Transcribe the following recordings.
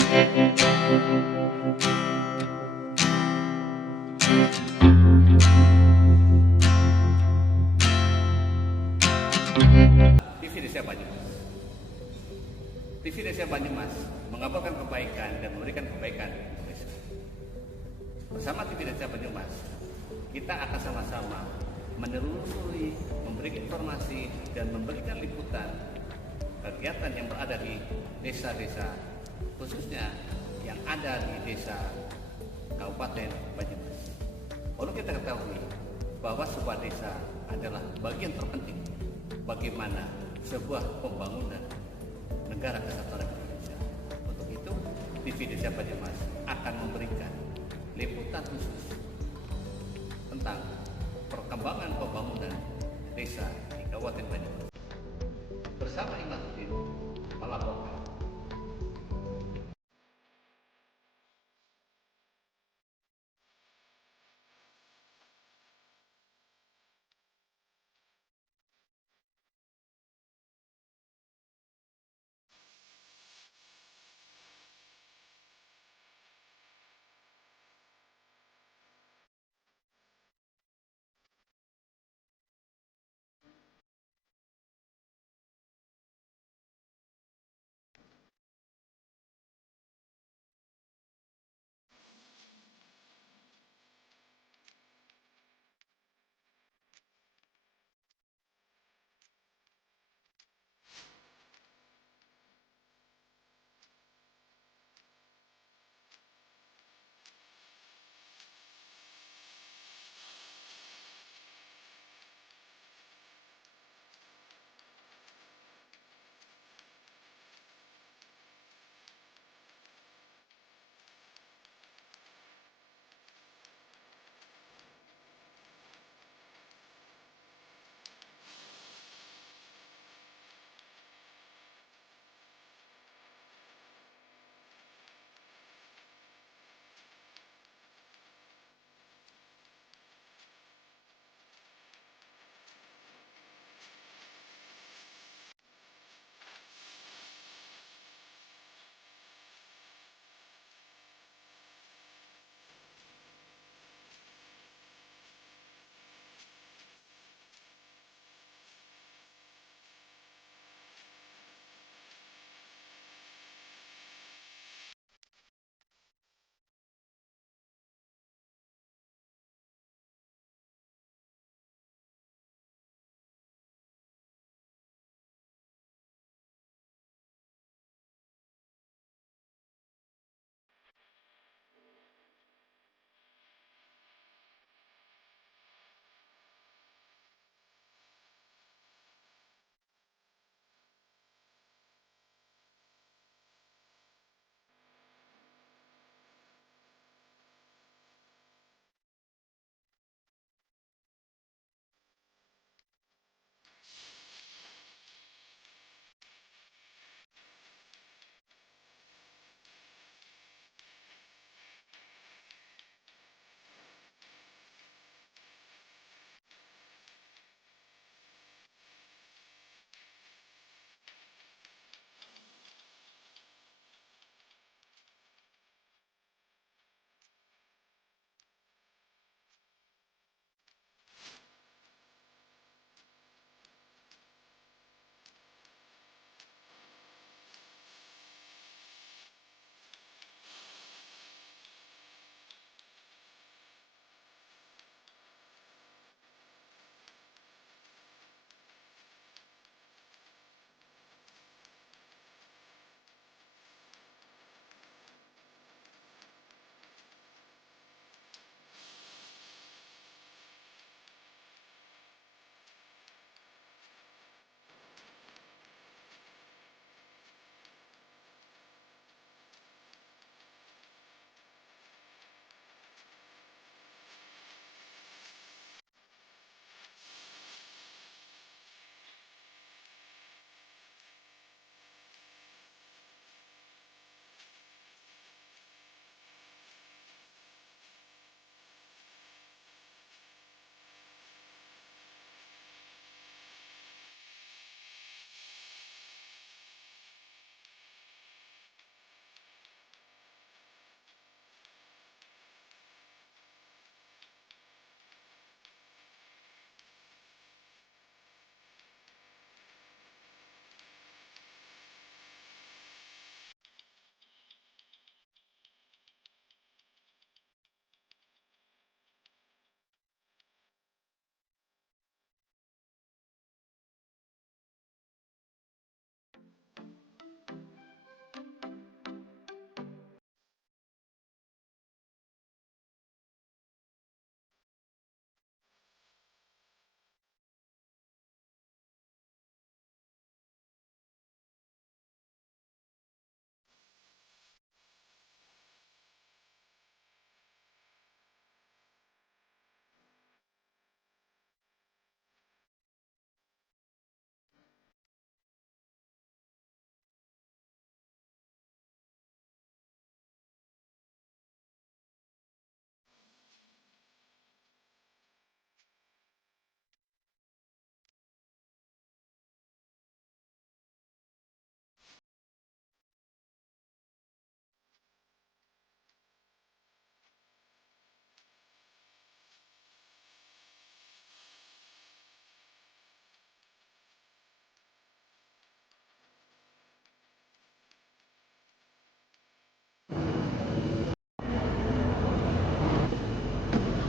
TV Desa Banyumas. TV Desa Banyumas mengabarkan kebaikan dan memberikan kebaikan di Indonesia. Bersama TV Desa Banyumas, kita akan sama-sama menelusuri, memberikan informasi dan memberikan liputan kegiatan yang berada di desa-desa, khususnya yang ada di desa Kabupaten Banyumas. Perlu kita ketahui bahwa sebuah desa adalah bagian terpenting bagaimana sebuah pembangunan negara kesatuan Indonesia. Untuk itu, TV Desa Banyumas akan memberikan liputan khusus tentang perkembangan pembangunan desa di Kabupaten Banyumas. Bersama Imanuddin melaporkan.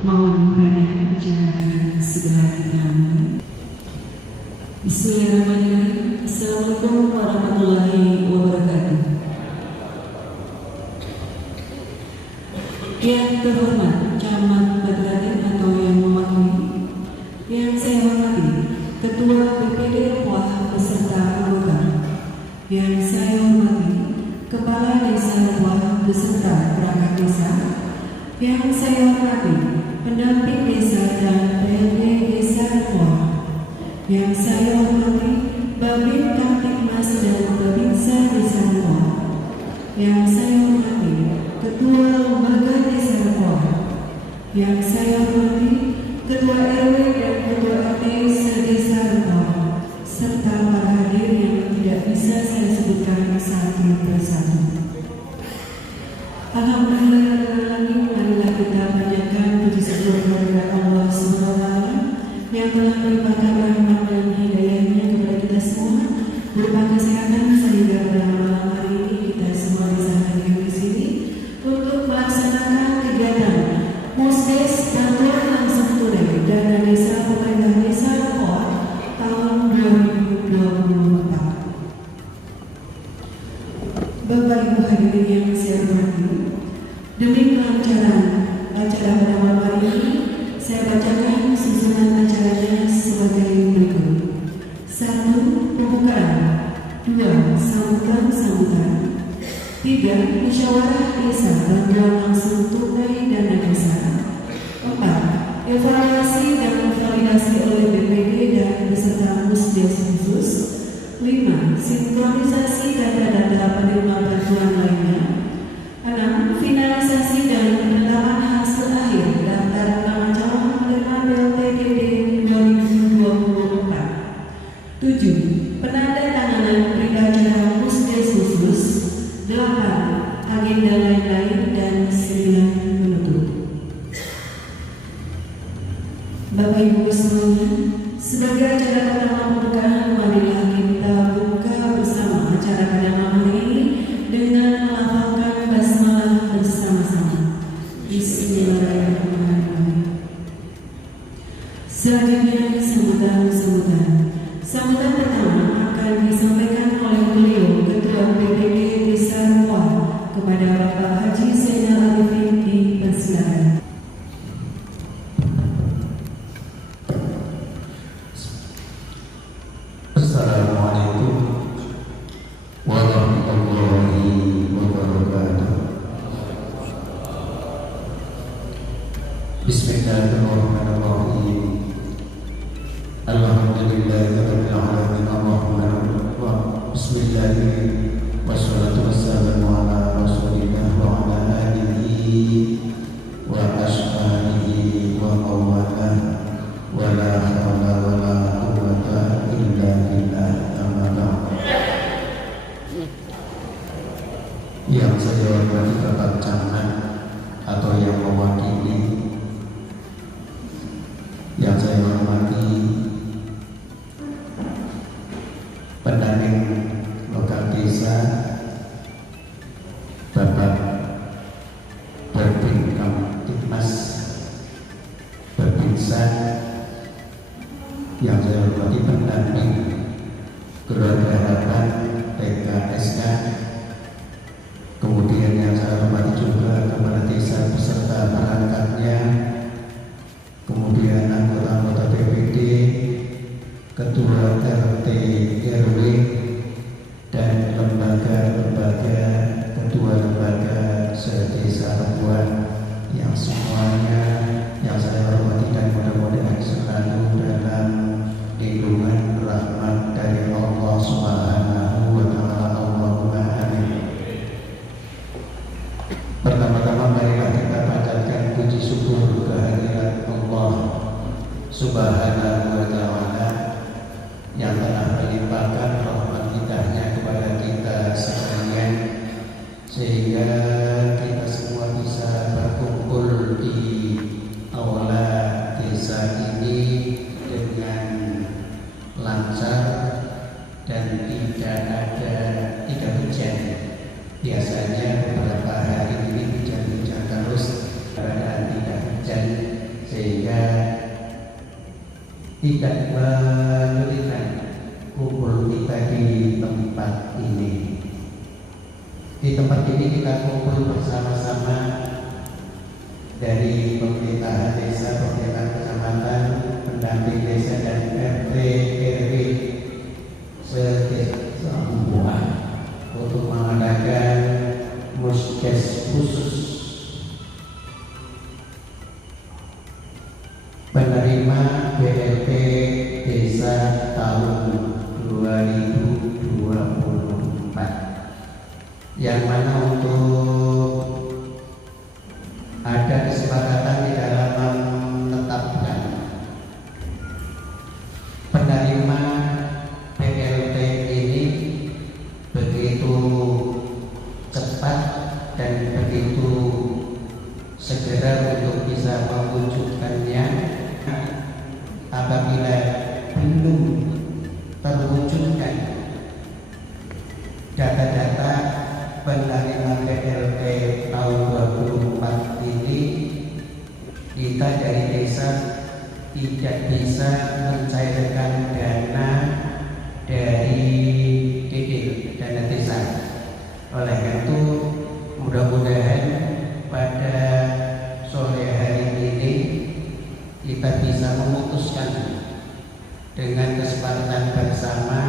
Mohon bukakan acara dengan segala kita. Bismillahirrahmanirrahim. Assalamualaikum warahmatullahi wabarakatuh. Yang terhormat Camat Badraden atau yang mewakili, yang saya hormati Ketua BPD Wah beserta anggota, yang saya hormati Kepala Desa Wah beserta perangkat desa, yang saya hormati pendamping desa dan PLT Desa Wah, yang saya hormati Babin Kamtibmas dan Babinsa Desa Wah, yang saya hormati Ketua Lembaga Desa Wah, yang saya hormati Ketua RW dan Ketua RT se-Desa Wah, serta para hadir yang tidak bisa saya sebutkan satu persatu. Alhamdulillah, marilah kita panjatkan puji syukur kepada Allah SWT yang telah melimpahkan rahmat dan hidayahnya kepada kita semua berupa kesehatan sehingga pada malam hari ini kita semua bisa hadir di sini untuk melaksanakan kegiatan Musdes Bantuan Langsung Tunai Dana Desa Pemerintah Desa Wah tahun 2024. Bapak Ibu hadirin yang saya hormati, demi kelancaran acara pada malam hari ini, saya bacakan susunan acaranya sebagai berikut. 1. Pembukaan. 2. Sambutan. 3. Musyawarah Desa Bantuan Langsung Tunai Dana Desa. 4. Evaluasi dan validasi oleh BPD dan beserta Musdes khusus. 5. Sinkronisasi data-data penerima bantuan lainnya. 6. Finalisasi dan penetapan hasil akhir daftar nama calon penerima BLTDD 2024. 7. Penandatanganan berita acara Musdes khusus. 8. Agenda lain-lain dan 9. Penutup. Bapak Ibu semuanya, sebagai acara pertama pembukaan, marilah kita buka bersama acara pada malam hari ini dengan melafalkan basmalah bersama-sama. Bismillahirrahmanirrahim. Selanjutnya sambutan. Sambutan pertama akan disampaikan oleh beliau Ketua BPD Desa Wah kepada Bapak Haji Zainal Arifin di persilakan. Assalamualaikum warahmatullahi wabarakatuh. Bismillahirrahmanirrahim. Alhamdulillahirabbil alamin arrahmanir rahim. Bismillahirrahmanirrahim. Wassalatu wassalamu ala Rasulillah wa ala alihi wa ashabihi wa mawalah wa la hawla wa la quwwata illa billah. Amma ba'd. Yang saya hormati Bapak Camat atau yang mewakili, yang saya hormati pendamping lokal desa, Bapak Babin Kamtibmas, Babinsa, yang saya hormati pendamping Keluarga Harapan PKSK, kemudian yang saya hormati juga kepala desa beserta perangkatnya, kemudian anggota-anggota BPD, ketua RT RW, dan lembaga-lembaga, ketua lembaga se-Desa Wah, yang semuanya yang saya hormati dan mudah-mudahan selalu dalam lindungan rahmat dari Allah Subhanahu wa Ta'ala. Allahumma amin. Pertama-tama marilah kita panjatkan puji syukur kehadirat Allah Subhanahu wa Ta'ala yang telah melimpahkan rahmat hidayahnya kepada kita sekalian, sehingga kita semua bisa berkumpul di aula desa ini dengan lancar dan tidak hujan. Biasanya beberapa hari ini hujan-hujan terus, keadaan tidak hujan tidak menyulitkan kumpul kita di tempat ini. Di tempat ini kita kumpul bersama-sama dari pemerintahan desa, pemerintahan kecamatan, pendamping desa dan RT RW se-Desa untuk mengadakan muskes khusus penerima BLT Desa tahun 2024, yang mana untuk ada kesepakatan di dalam menetapkan penerima BLT ini begitu cepat dan begitu segera untuk bisa mewujudkannya. Apabila belum terwujudkan data-data penerima BLT tahun 2024 ini, kita dari desa tidak bisa mencairkan dana dari DD, dana desa. Oleh karena itu mudah-mudahan pada sore hari ini kita bisa memutuskan dengan kesepakatan bersama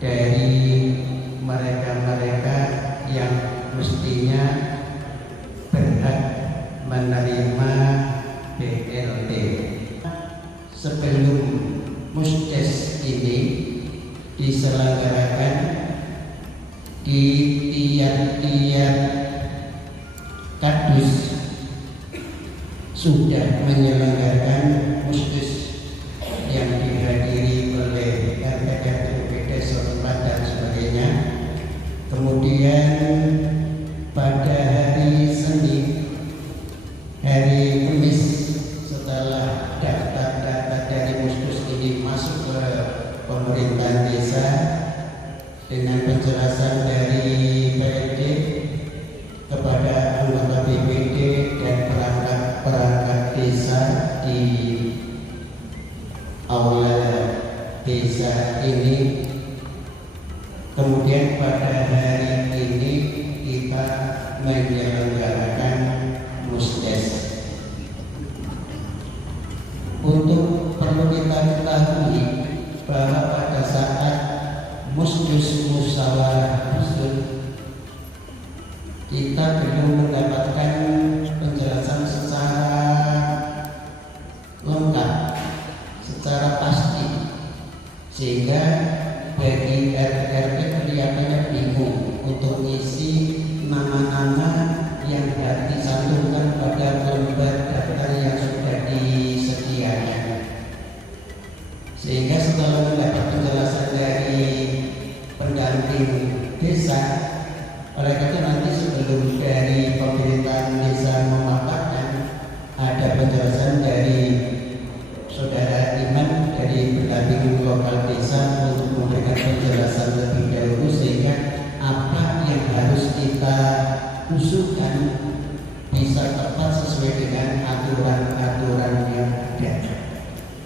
dari mereka-mereka yang mestinya berhak menerima BLT. Sebelum muskes ini diselenggarakan di tiap-tiap kadus sudah menyelenggarakan muskes yang dihadiri oleh RT BPD setempat dan sebagainya. Kemudian pada hari Senin, hari Kamis, setelah data-data dari muskes ini masuk ke pemerintahan desa dengan penjelasan dari PRD kepada anggota BPD dan perangkat desa di aula desa ini. Kemudian pada hari ini kita menyelenggarakan muskes. Untuk perlu kita ketahui bahwa pada saat muskes musyawarah dusun kita belum mendapatkan penjelasan secara lengkap, secara pasti, sehingga bagi RT kelihatannya bingung untuk mengisi nama-nama yang dicantumkan pada lembar daftar yang sudah disediakan. Sehingga setelah mendapat penjelasan dari pendamping desa, oleh karena nanti sebelum dari pemerintahan desa memaparkan, ada penjelasan dari saudara Iman dari pendamping lokal desa untuk memberikan penjelasan lebih dahulu, sehingga apa yang harus kita usulkan bisa tepat sesuai dengan aturan-aturan yang ada.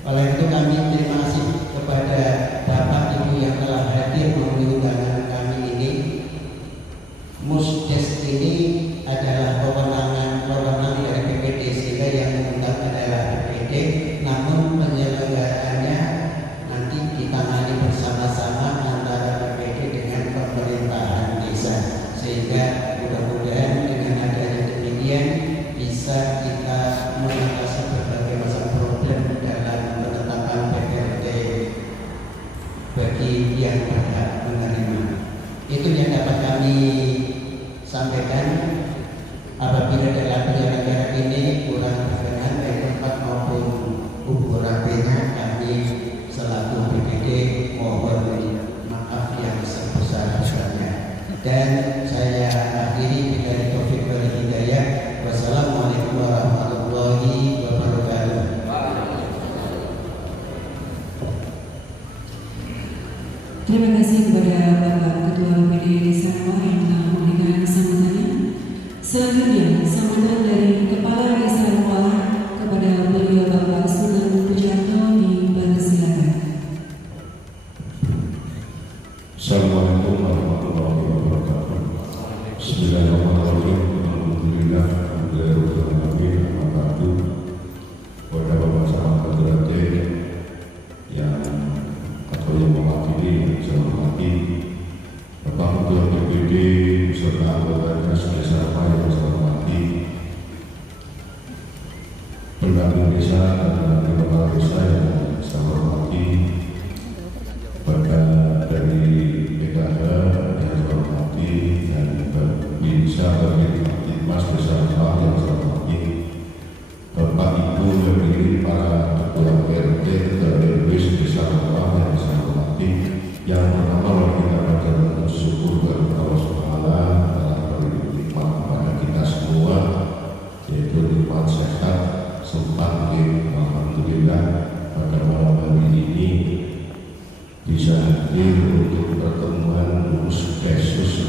Oleh itu kami terima kasih kepada Bapak Ibu yang telah hadir memenuhi undangan kami ini. Muskes ini adalah wewenang dari BPD, sehingga yang mengundang adalah BPD, namun penyelenggaraannya nanti ditangani bersama-sama antara BPD dengan pemerintahan desa, sehingga mudah-mudahan dengan adanya demikian bisa kita mengatasi berbagai macam problem dalam penetapan BLT bagi yang berhak menerima. Itu yang dapat kami sampaikan. Apabila dalam penyelenggara ini kurang berkenan dari tempat maupun ukurannya, kami selaku BPD mohon maaf yang sebesar-besarnya. Dan saya akhiri dengan taufik wal hidayah. Wassalamualaikum warahmatullahi wabarakatuh. Terima kasih kepada Bapak Ketua BPD Desa Roa yang telah memberikan sambutannya. Selanjutnya, sambutan dari Kepala Desa Roa kepada beliau Bapak Sunan Pujarto di Assalamualaikum warahmatullahi wabarakatuh. Bismillahirrahmanirrahim. Alhamdulillah, alhamdulillah, alhamdulillah. Kepada Bapak Camat Padratin yang atau yang mewakili, yang saya hormati, Bapak Ketua BPD beserta anggotanya sebesar apa yang saya hormati, pendamping desa dan kepala desa yang saya hormati, pada dari PKH yang saya hormati dan bisa berkhidmat Mas Desa Rempah yang saya hormati, Bapak Ibu yang diri para ketua RT dan RW Desa Rempah yang saya hormati, yang pertama kita akan bersyukur kepada Allah SWT telah memberi nikmat kepada kita semua, yaitu nikmat sehat, sempat alhamdulillah pada malam hari ini bisa hadir untuk pertemuan khusus Yesus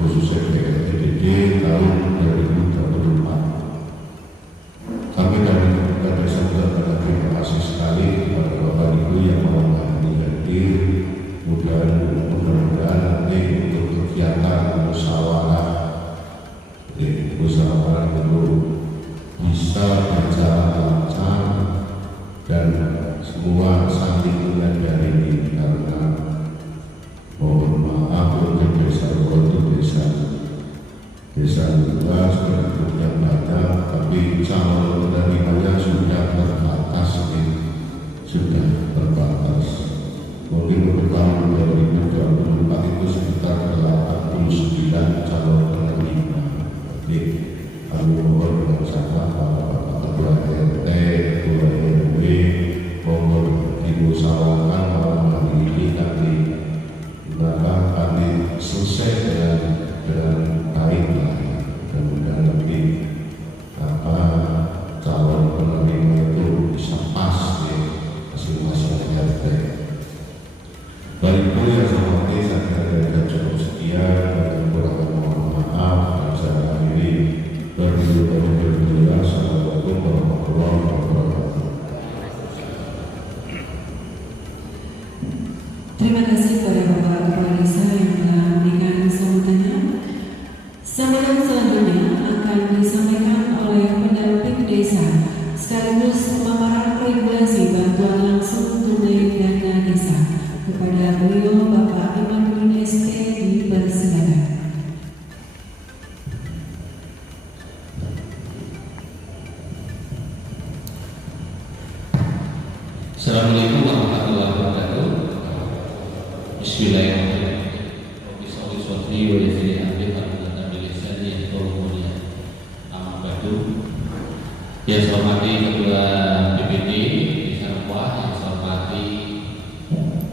khususnya PLTDD tahun 2024. Kami dari Pemerintah Desa Benar terima kasih sekali kepada Bapak Ibu yang mau hadir. Mudah-mudahan nanti untuk kegiatan musyawarah itu bisa berjalan lancar dan semua saling menyadari, karena mohon maaf untuk desa luas penduduknya banyak, tapi calon penerimanya sudah terbatas, sudah terbatas. Mungkin untuk tahun 2024 itu sekitar 89 calon penerima. Jadi kami mohon dengan sangat Bapak Ketua RT, Ketua RW, mohon dimusyawarahkan malam hari ini kami selesai dengan baik lah. Kemudian nanti calon penerima itu bisa pas di masing-masing RT. Baik Bu yang saya hormati, saya kira cukup sekian dan kurang mohon maaf dan saya akhiri berdoa. Assalamualaikum warahmatullahi wabarakatuh. Terima kasih kepada Bapak Kepala Desa yang telah memberikan sambutannya. Sambutan selanjutnya akan disampaikan oleh pendamping desa sekaligus pemaparan regulasi bantuan langsung tunai dana desa. Kepada beliau Bapak Imanuddin ST dipersilakan. Assalamualaikum warahmatullahi wabarakatuh. Bismillahirrahmanirrahim. Yang saya hormati Ketua BPD Desa Rempah, yang saya hormati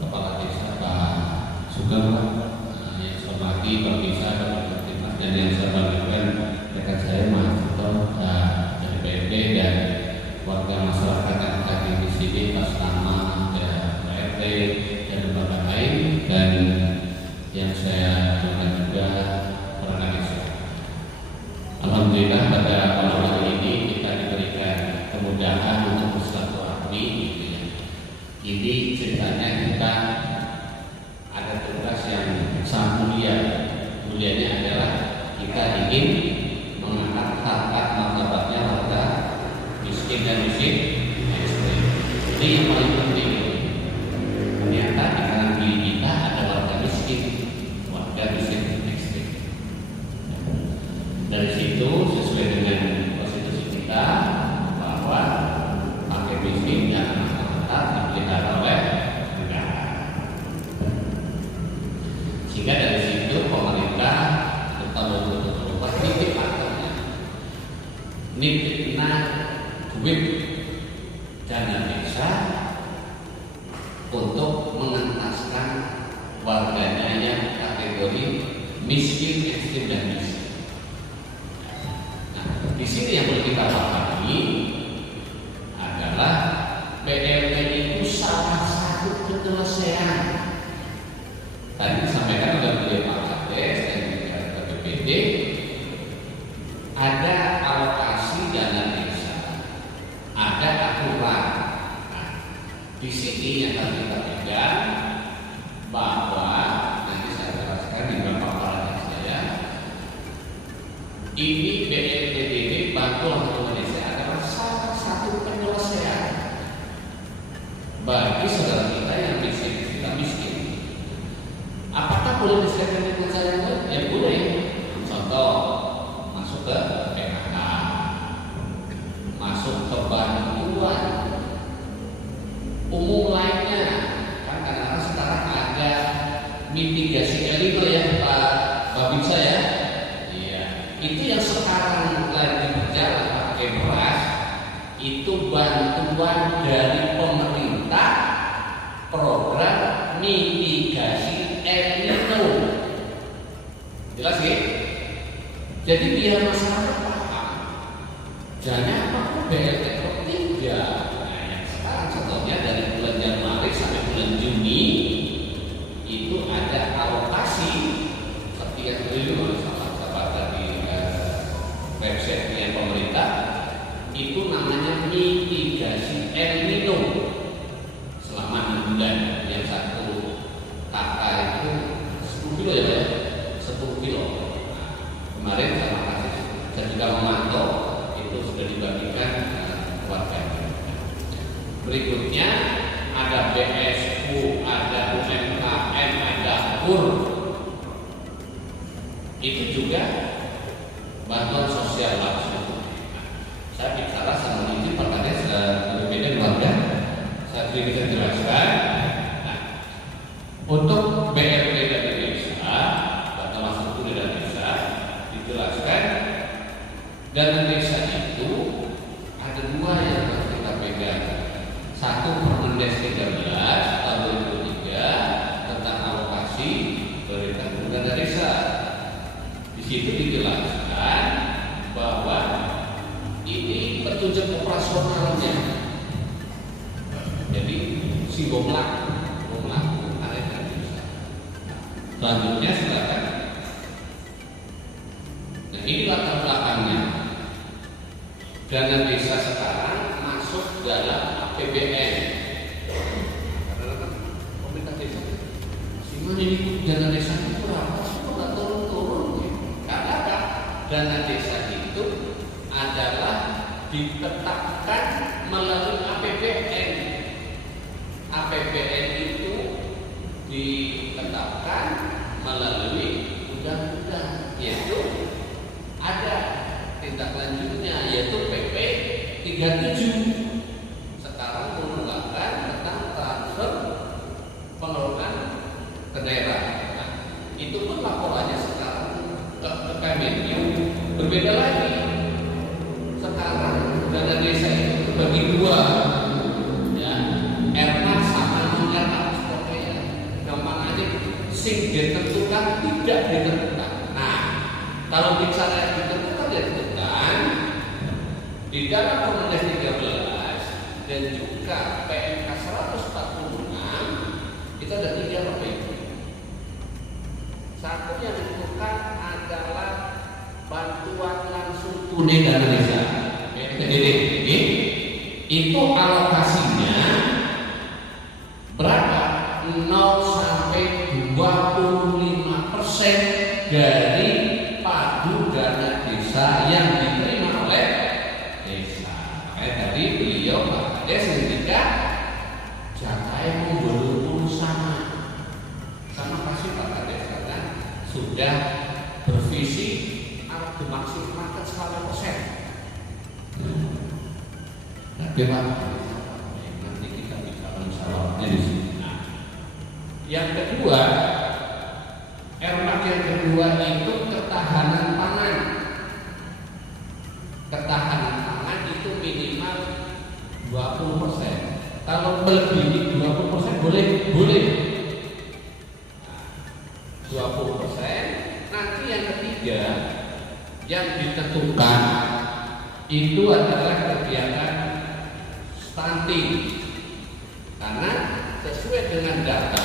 Kepala Desa Pak Sugeng, yang saya hormati Pak Desa dan yang saya banggakan rekan saya Mas Cito dari BPD dan warga masyarakat yang hadir di sini atas nama RT dan lembaga lain, dan yang saya banggakan juga perangkat desa. Alhamdulillah pada malam hari ini kita diberikan kemudahan untuk bersilaturahmi, gitu ya. Ini ceritanya kita ada tugas yang sangat mulia. Mulianya adalah kita ingin mengangkat harkat martabatnya warga miskin dan miskin ekstrim. Ini yang paling penting. Ternyata di kalangan kita ada warga miskin ekstrim. Dari situ sesuai dengan konstitusi kita bahwa pakai miskin dan masyarakat dipelihara oleh negara. Sehingga dari situ pemerintah tetap betul-betul nitip akarnya, nitipna duit dana desa untuk mengentaskan warganya yang kategori miskin, ekstrim dan miskin. Di sini yang perlu kita pahami adalah PLT itu salah satu penyelesaian. Tadi disampaikan oleh Pak Kades dan juga BPD, ada alokasi dana desa, ada aturan. Nah, di sini yang harus kita pegang bahwa ini BLTDB Bantuan Indonesia adalah salah satu penyelesaian bagi saudara kita yang miskin. Apakah boleh disesuaikan dengan cara yang lain? Ya boleh. Contoh, masuk ke PKK, masuk ke bantuan umum lainnya. Kan kadang-kadang sekarang ada mitigasi El Nino ya Pak Babinsa ya. Iya. Itu yang sekarang lagi berjalan pakai beras itu bantuan dari pemerintah program mitigasi El Nino. Jelas ya? Jadi biar masyarakat paham. Jangan pakai BLT kok tidak. Nah, yang sekarang contohnya dari bulan Januari sampai bulan Juni itu ada alokasi sekian triliun oleh sahabat dari website pemerintah. Itu namanya mitigasi El Nino selama 6 bulan. Yang satu kakak itu 10 kilo ya, 10 kilo. Nah, kemarin saya juga memantau itu sudah dibagikan keluarga. Berikutnya ada BSU, ada UMKM, ada KUR. Itu juga bantuan sosial langsung. Saya bicara sama ini pertanyaan berbeda keluarga. Saya sedikit jelaskan. Nah, untuk BLT dari desa, bantuan masuk tunai dari desa, dijelaskan. Dana desa itu ada 2 yang harus kita pegang. Satu Permendes 13 tahun 2003 tentang alokasi berikan dana desa. Di situ dijelaskan bahwa ini petunjuk operasionalnya. Jadi si gomlak ada desa. Selanjutnya silakan. Nah ini latar belakangnya. Dana desa sekarang masuk dalam APBN. Karena pemerintah desa, gimana ini dana desa itu berapa? Sudah turun-turun. Karena dana desa itu adalah ditetapkan melalui APBN. APBN itu ditetapkan melalui undang-undang, yaitu ada tindak lanjutnya yaitu PP 37 sekarang menggunakan tentang transfer pengelolaan ke daerah. Nah, itu pun laporannya sekarang ke Kemenlu berbeda lagi. Sekarang dana desa itu bagi 2 ya, RMA sama non-RMA sebagainya. Gampang aja sing ditentukan tidak ditentukan. Nah, kalau bicara ditentukan di dalam Permendes 13 dan juga PMK 146 itu ada 3 PPI. Satu yang ditentukan adalah bantuan langsung tunai dana desa. Itu alokasinya berapa? 0 sampai 25% dari padu dana desa yang diterima oleh desa. Makanya tadi beliau Pak Kades ketika jatahnya mau sama pasti Pak Kades karena sudah bervisi dimaksimalkan 100%. Oke Pak, nanti kita bicara masalahnya di sini. Nah, yang kedua, RMAK yang kedua itu ketahanan pangan. Ketahanan pangan itu minimal 20%. Kalau melebihi 20% boleh. 20%. Nanti yang ketiga yang ditentukan itu adalah kegiatan stunting. Karena sesuai dengan data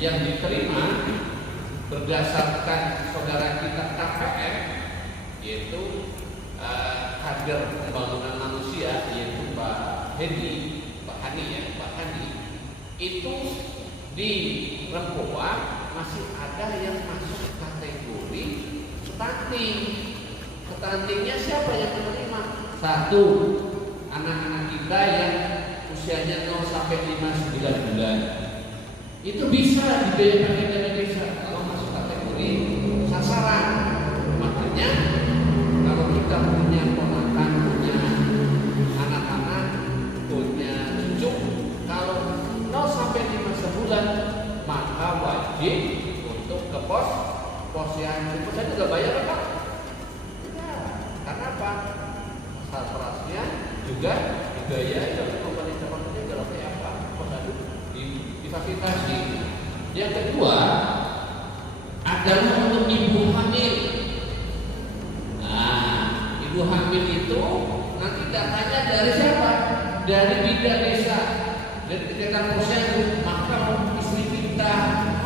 yang diterima berdasarkan saudara kita KPM, yaitu kader pembangunan manusia, yaitu Pak Hani, itu di Rempoa masih ada yang masuk kategori stunting. Stuntingnya siapa yang menerima? Satu, anak-anak kita yang usianya 0 sampai 5-9 bulan. Itu bisa dibiayakan oleh dana desa kalau masuk kategori sasaran. Makanya kalau kita punya ponakan, punya anak-anak, punya cucu, kalau 0 sampai 5 bulan, maka wajib untuk ke posyandu. Posyandu nggak bayar apa? Karena apa? Sarprasnya juga dibayar oleh pemerintah dalam kayak apa? Posyandu difasilitasi. Yang kedua adalah untuk ibu hamil. Nah, ibu hamil itu nanti datanya dari siapa? Dari bidan desa, dari kegiatan posyandu. Maka istri kita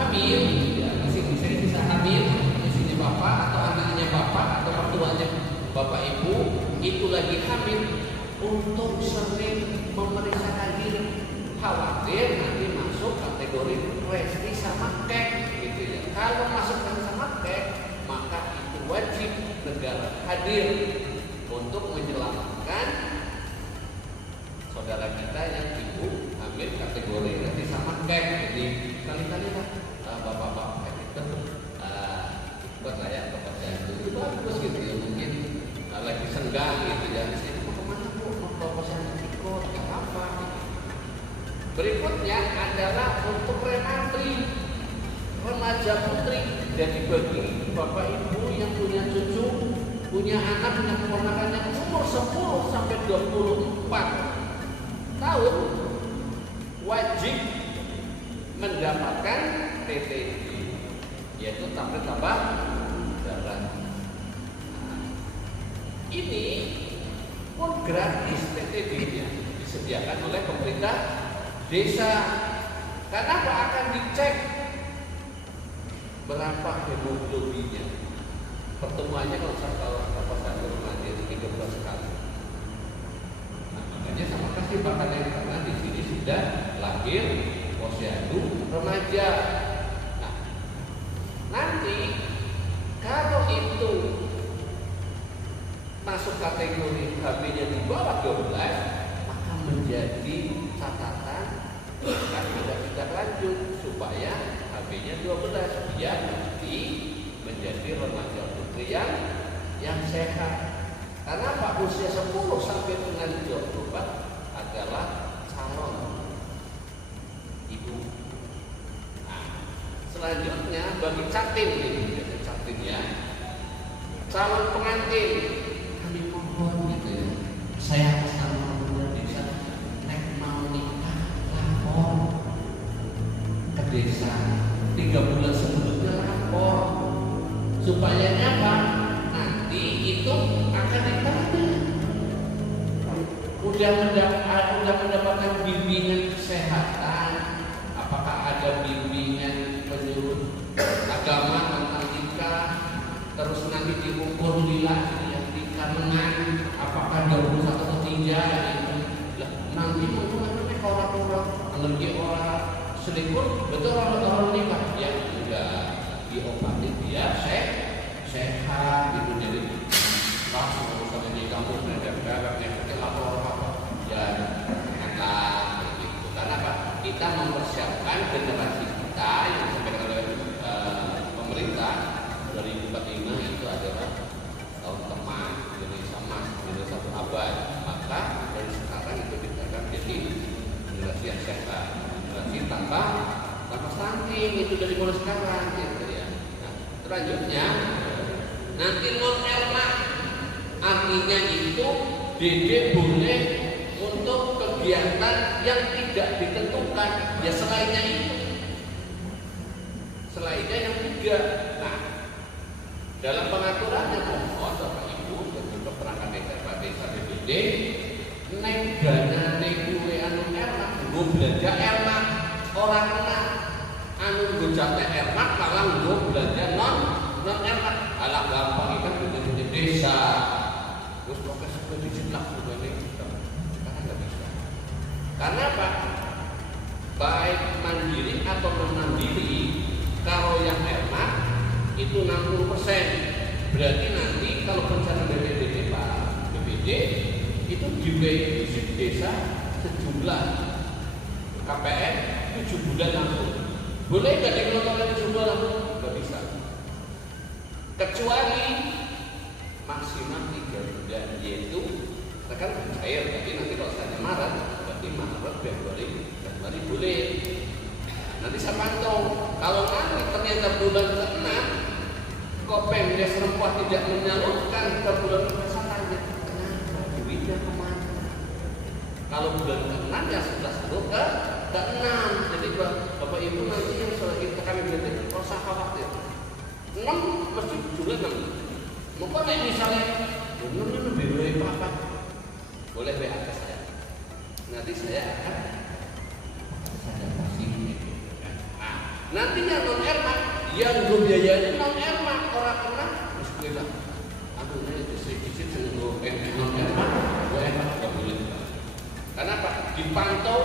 hamil, ya, istri bisa hamil, istrinya bapak atau anaknya bapak atau mertuanya bapak ibu itu lagi hamil, untuk sering memeriksakan diri, khawatir nanti masuk kategori resti sama kek gitu ya. Kalau masuk sama kek, maka itu wajib negara hadir untuk menyelamatkan saudara kita yang ibu hamil kategori resti sama kek. Jadi kali-kali lah bapak-bapak itu buat saya itu bagus gitu ya, mungkin lagi senggang gitu ya, mau kemana bu, mau posyandu ikut, nggak apa-apa gitu. Berikutnya adalah untuk remaja putri. Jadi bagi bapak ibu yang punya cucu, punya anak, punya keponakan yang umur 10 sampai 24 tahun, wajib mendapatkan PTD, yaitu tablet tambah darah. Ini pun gratis PTD-nya, disediakan oleh pemerintah desa. Kenapa? Akan dicek berapa hemoglobinnya. Pertemuannya kalau satu remaja itu 13 kali. Nah, makanya sama kasih makanya karena di sini sudah lahir posyandu remaja. Nah, nanti kalau itu masuk kategori HB-nya di bawah 12, maka menjadi catatan akan ada tindak lanjut supaya HB-nya 12 biar nanti menjadi remaja putri yang sehat. Karena Pak usia 10 sampai dengan 24 adalah calon ibu. Nah, selanjutnya bagi catin ini, catin ya, calon pengantin, kami mohon gitu ya, saya atas nama pemerintah desa, nek mau nikah lapor ke desa 3 bulan sebelumnya, lapor supaya apa? Nanti itu akan ditanya. Udah mendapatkan bimbingan kesehatan, apakah ada bimbingan penyuluh agama tentang nikah, terus nanti diukur lillah yang dikarenan apakah 21 atau tidak itu. Nanti mungkin orang-orang alergi orang selingkuh, betul orang nikah ya sudah diobati dia sehat gitu. Jadi langsung kalau di kampus ada yang lapor apa ya enak gitu. Karena apa? Kita mempersiapkan generasi kita yang disampaikan oleh pemerintah 2045 itu adalah tahun teman Indonesia emas, Indonesia satu abad. Maka dari sekarang itu kita akan jadi generasi yang sehat, generasi tanpa stunting, itu dari mulai sekarang gitu ya. Nah, selanjutnya nanti non-erma, artinya itu DD boleh untuk kegiatan yang tidak ditentukan, ya selainnya itu, selainnya yang tidak. Nah, dalam pengaturannya mohon Bapak Ibu dan juga perangkat desa DPD, nek dana kuwe anu erma, nggo belanja erma orang kena anu nggo jatah erma malah nggo belanja non erma. Alah gampang kan punya desa. Terus pakai seperti dijenak juga nih. Karena nggak bisa. Karena apa? Baik mandiri atau non mandiri, kalau yang erma itu 60%, berarti nanti nanti kalau rencana BPD Pak BPD itu di desa sejumlah KPM 7 bulan langsung. Boleh nggak digelontorkan 7 bulan langsung? Nggak bisa. Kecuali maksimal 3 bulan, yaitu kan cair. Jadi nanti kalau saya Maret, berarti Maret, Februari boleh. Nanti saya pantau. Kalau nanti ternyata bulan ke-6 kok Pemdes Rempah tidak menyalurkan ke bulan ke-1, kenapa duitnya kemana? Kalau bulan ke-6 ya sudah salur ke ke-6. Jadi Bapak Ibu nanti yang selain kami berarti kalau usah khawatir 6 mesti juga 6. Mungkin misalnya lebih dari apa? Boleh WA ke saya. Nanti saya akan pasti. Nah, nantinya non ermak yang biayanya non ermak orang kena bismillah. Aku ini sedikit seneng non ermak, gue nggak boleh. Kenapa? Dipantau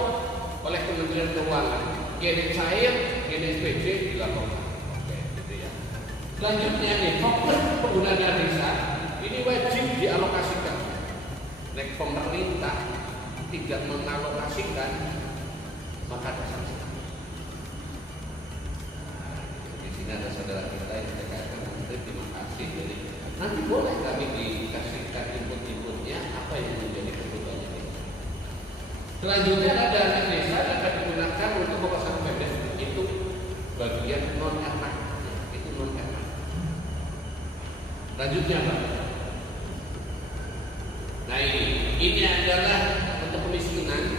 oleh Kementerian Keuangan. Kini cair, kini SPJ dilaporkan. Oke, gitu ya. Selanjutnya nih, fokus penggunaan desa ini wajib dialokasikan. Nek pemerintah tidak mengalokasikan maka ada sanksi. Di sini ada saudara kita yang dikatakan terima kasih. Jadi nanti boleh kami dikasihkan input-inputnya apa yang menjadi kebutuhannya. Selanjutnya ada dana desa yang akan digunakan untuk pembebasan Pemdes itu bagian non ermak, itu non ermak. Lanjutnya Pak. Nah ini adalah untuk kemiskinan.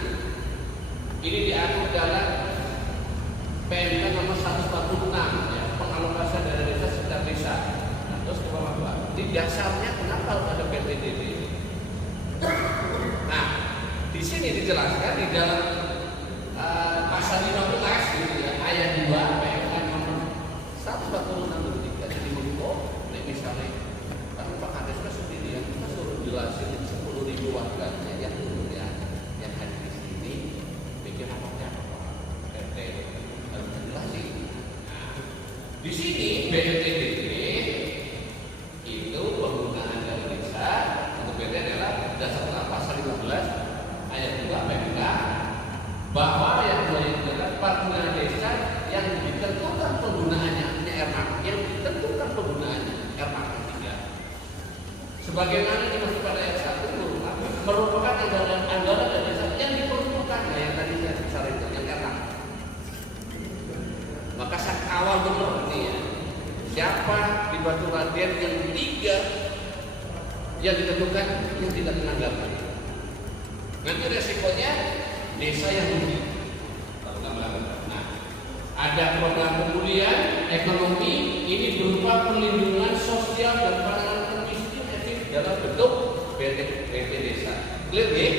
Ini diatur dalam PMK nomor 146 ya, pengalokasian dana desa setiap desa. Nah, terus ke bawah Pak. Di dasarnya kenapa ada PPDB? Nah, di sini dijelaskan di dalam pasal 15 gitu ya, ayat 2 PMK nomor 146 jadi misalnya karena Pak Kades sendiri yang kita suruh jelasin 10.000 warganya yang hadir di sini pikir apa RT harus jelasin. Nah, di sini BPDB itu penggunaan dana desa untuk BPD adalah dasar pasal 15 ayat 2 PMK bahwa yang adalah penggunaan desa yang ditentukan penggunaannya ermak, yang ditentukan penggunaannya ermak ketiga. Sebagaimana dimaksud pada ayat 1 merupakan anggaran dan desa yang diperuntukkan. Nah, yang tadi saya bicara itu yang ermak. Maka saat awal benar ini ya, siapa di Batu Raden yang 3 yang ditentukan yang tidak menanggapi. Nanti resikonya desa yang rugi. Nah, ada program pemulihan ekonomi ini berupa perlindungan sosial dan penanganan kemiskinan dalam bentuk BT desa. Clear ya?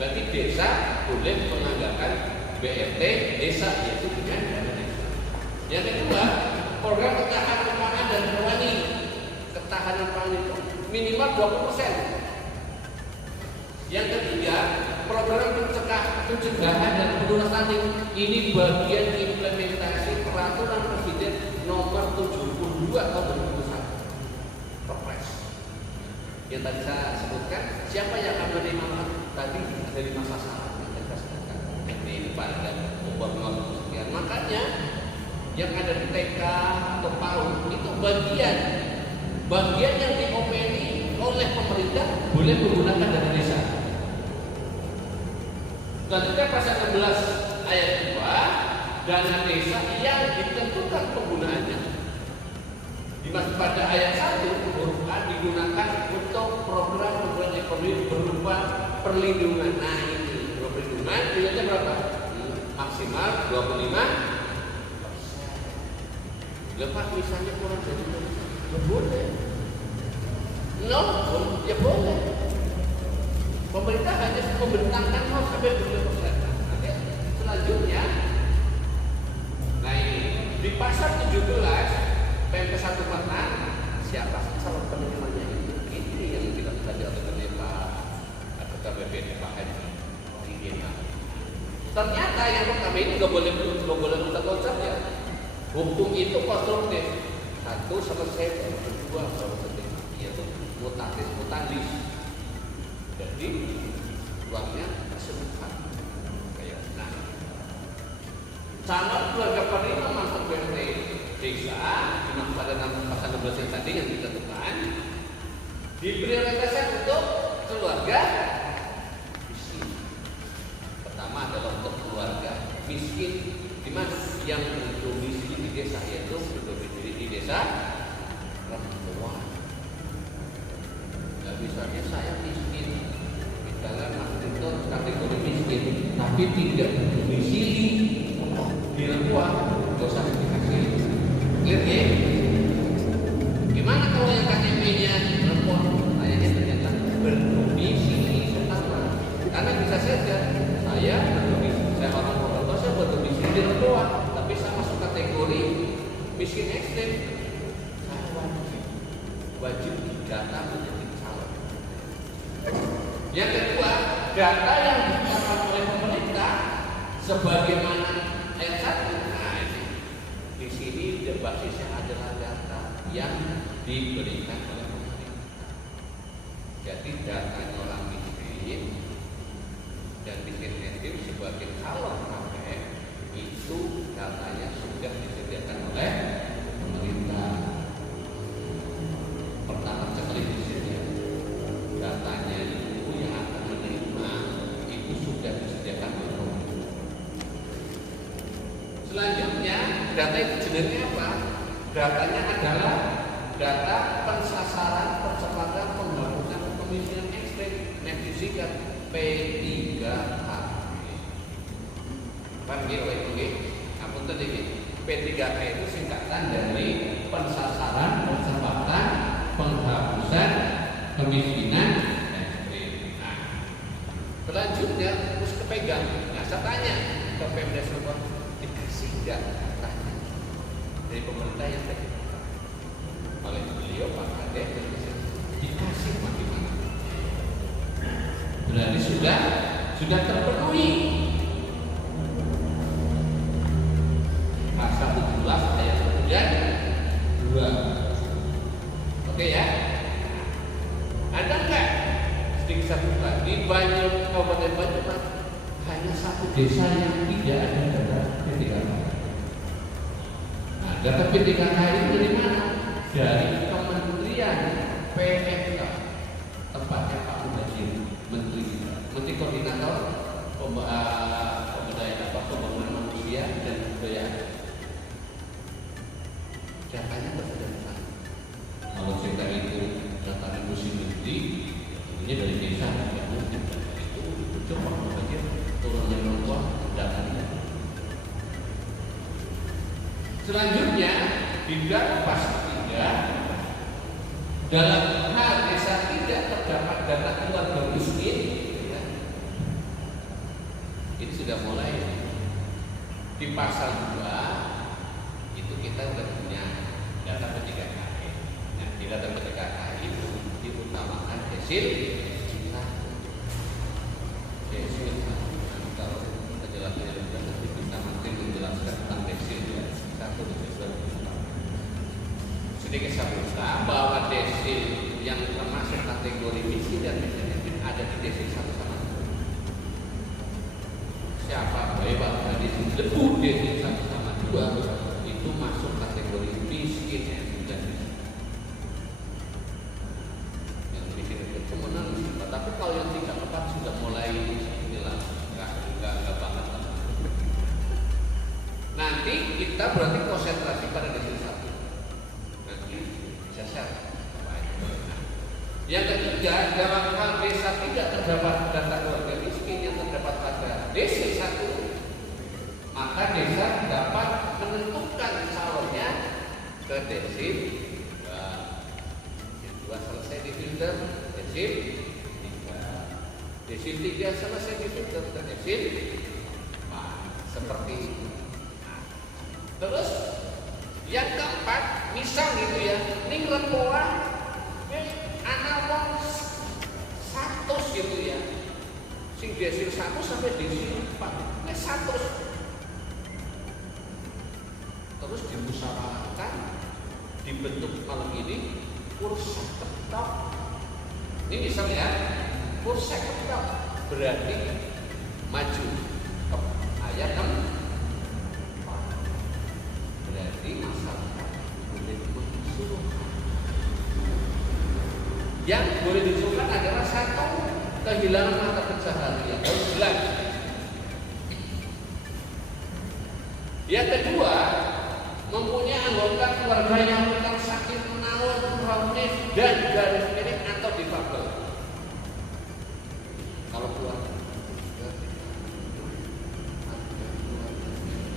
Berarti desa boleh menganggarkan BRT desa yaitu dengan dana desa. Yang kedua, program ketahanan pangan dan hewani. Ketahanan pangan itu minimal 20%. Yang ketiga, program pencegahan dan penurunan stunting ini bagian implementasi peraturan Presiden nomor 72 tahun 2021 Perpres. Yang tadi saya sebutkan, siapa yang akan menerima tadi ada 5 sasaran yang kita sebutkan. Ini pada umur 0 sekian. Makanya yang ada di TK atau PAUD itu bagian yang diopeni oleh pemerintah boleh menggunakan dana desa. Selanjutnya pasal 16 ayat 2 dana desa yang ditentukan penggunaannya dimaksud pada ayat 1 huruf A digunakan untuk program ekonomi berupa perlindungan. Nah ini perlindungan nilainya berapa? Maksimal 25%. Lepas misalnya kurang dari itu boleh. No, ya boleh. Pemerintah hanya membentangkan mau sampai 20%. Nanti selanjutnya, nah ini di pasal 17 PMK 146 siapa calon penerimanya ini yang tidak bisa diatur oleh Pak BPD Pak Haji. Ternyata yang pertama ini nggak boleh minta konsep ya. Hukum itu konstruktif. 1 selesai, 2 selesai. yaitu mutatis mutandis. Jadi uangnya keseluruhan kayak nah. Calon keluarga penerima manfaat BLT desa dengan pada pasal 12 tadi yang ditentukan diprioritaskan untuk keluarga miskin. Pertama adalah untuk keluarga miskin di mana yang domisili di desa, yaitu domisili di desa Rasulullah. Nah, misalnya saya miskin, misalnya Mas Tito kategori miskin, tapi tidak domisili di Rempoa, nggak usah dikasih. Clear ya? Gimana kalau yang KTP-nya Rempoa? Sayangnya ternyata berdomisili sama. Karena bisa saja saya berdomisili, saya orang Purwokerto, saya berdomisili di Rempoa, tapi saya masuk kategori miskin ekstrem. Saya wajib didata menjadi calon. Yang kedua, data yang dicatat oleh pemerintah sebagaimana ayat 1. Nah, ini di sini basisnya adalah data yang diberikan oleh pemerintah. Jadi datanya orang miskin dan miskin ekstrim sebagai calon KPM itu datanya sudah disediakan oleh pemerintah. Pertama sekali disediakan datanya itu yang akan menerima itu sudah disediakan oleh pemerintah. Selanjutnya data itu jenisnya apa? Datanya adalah data pensasaran percepatan penghapusan kemiskinan ekstrem yang disingkat P3KP. Paham ya, oke? Ampun tadi P3K itu singkatan dari pensasaran percepatan penghapusan kemiskinan ekstrem. Nah, selanjutnya terus kepegang. Nah, saya tanya ke Pemda Cirebon, dikasih nggak datanya dari pemerintah yang tadi oleh beliau Pak Kades dikasih bagaimana? Berarti sudah terpenuhi. Pasal 17 ayat kemudian 2. Oke ya. Ada enggak sedikit satu di Banyumas, Kabupaten Banyumas hanya satu desa yang tidak ada data P3K. Nah, data P3K ini dari mana? Dari Kementerian PMK, tempatnya Pak Mubazir, Menteri Koordinator Pemberdayaan Pembangunan Manusia dan Kebudayaan. Datanya berada di sana. Kalau cerita itu data Ibu Menteri, tentunya dari desa yang mungkin itu coba Pak Mubazir turunnya Rempoa datanya. Selanjutnya di dalam pasal 3 dalam hal desa tidak terdapat data keluarga miskin, ya, ini sudah mulai di pasal 2 itu kita sudah punya data P3K. Nah, di data P3K itu diutamakan desil 1. Desil 1. Kalau penjelasannya lebih lanjut kita nanti menjelaskan tentang desil 1 dan 2. Sedikit saya buka bahwa desil yang termasuk kategori miskin dan miskin ekstrim ada di desil 1 sama 2. Siapa baik tadi disebut desil 1 sama 2 itu masuk kategori miskin ekstrim dan miskin. Yang miskin itu menang, tapi kalau yang 3 4 sudah mulai inilah enggak banget. Nanti kita berarti konsentrasi pada desil 1. Yang ketiga, dalam hal desa tidak terdapat data keluarga miskin yang terdapat pada desil 1, maka desa dapat menentukan calonnya ke desil 2. Desil 2 selesai difilter, desil 3. Desil 3 selesai difilter ke desil 4. Seperti itu. Nah, terus yang keempat, misal gitu ya, ning Rempoa anak wong 100 gitu ya. Sing desil 1 sampai desil 4. Nek 100. Terus dimusyawarahkan, dibentuk malam ini kursa ketok. Ini bisa ya, kursa ketok berarti maju. Ayat 6 berarti masyarakat boleh mengusulkan. Yang boleh diusulkan adalah satu, kehilangan mata pencaharian, harus jelas. Yang kedua, mempunyai anggota keluarga yang rentan sakit menaun, kronis dan garis miring atau difabel. Kalau keluarga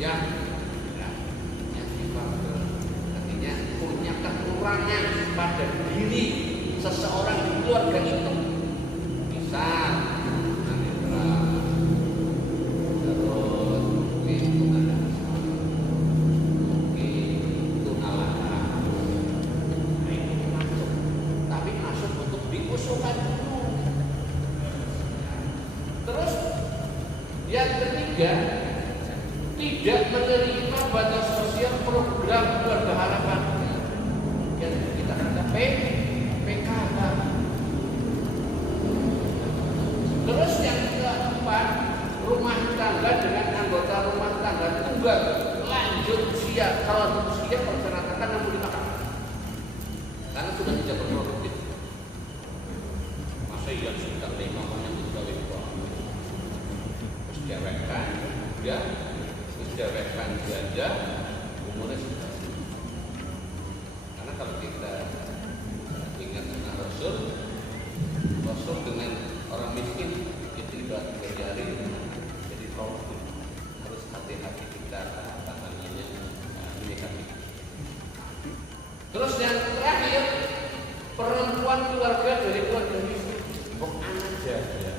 yang difabel artinya punya kekurangan pada diri seseorang di keluarga itu, bisa tidak menerima bantuan sosial program keluarga harapan yang kita kata PKH. Terus yang keempat, rumah tangga dengan anggota rumah tangga tunggal lanjut usia, kalau usia persyaratan 65 tahun karena sudah tidak berproduktif. Masa yang sudah 5 menyambut gawe terus dewekkan ya, dewekkan ganja umurnya sudah. Karena kalau kita ingat dengan Rasul dengan orang miskin itu tidak terjadi, jadi harus hati-hati kita tangannya menyikapi. Terus yang terakhir, perempuan keluarga dari keluarga miskin, anak jaga,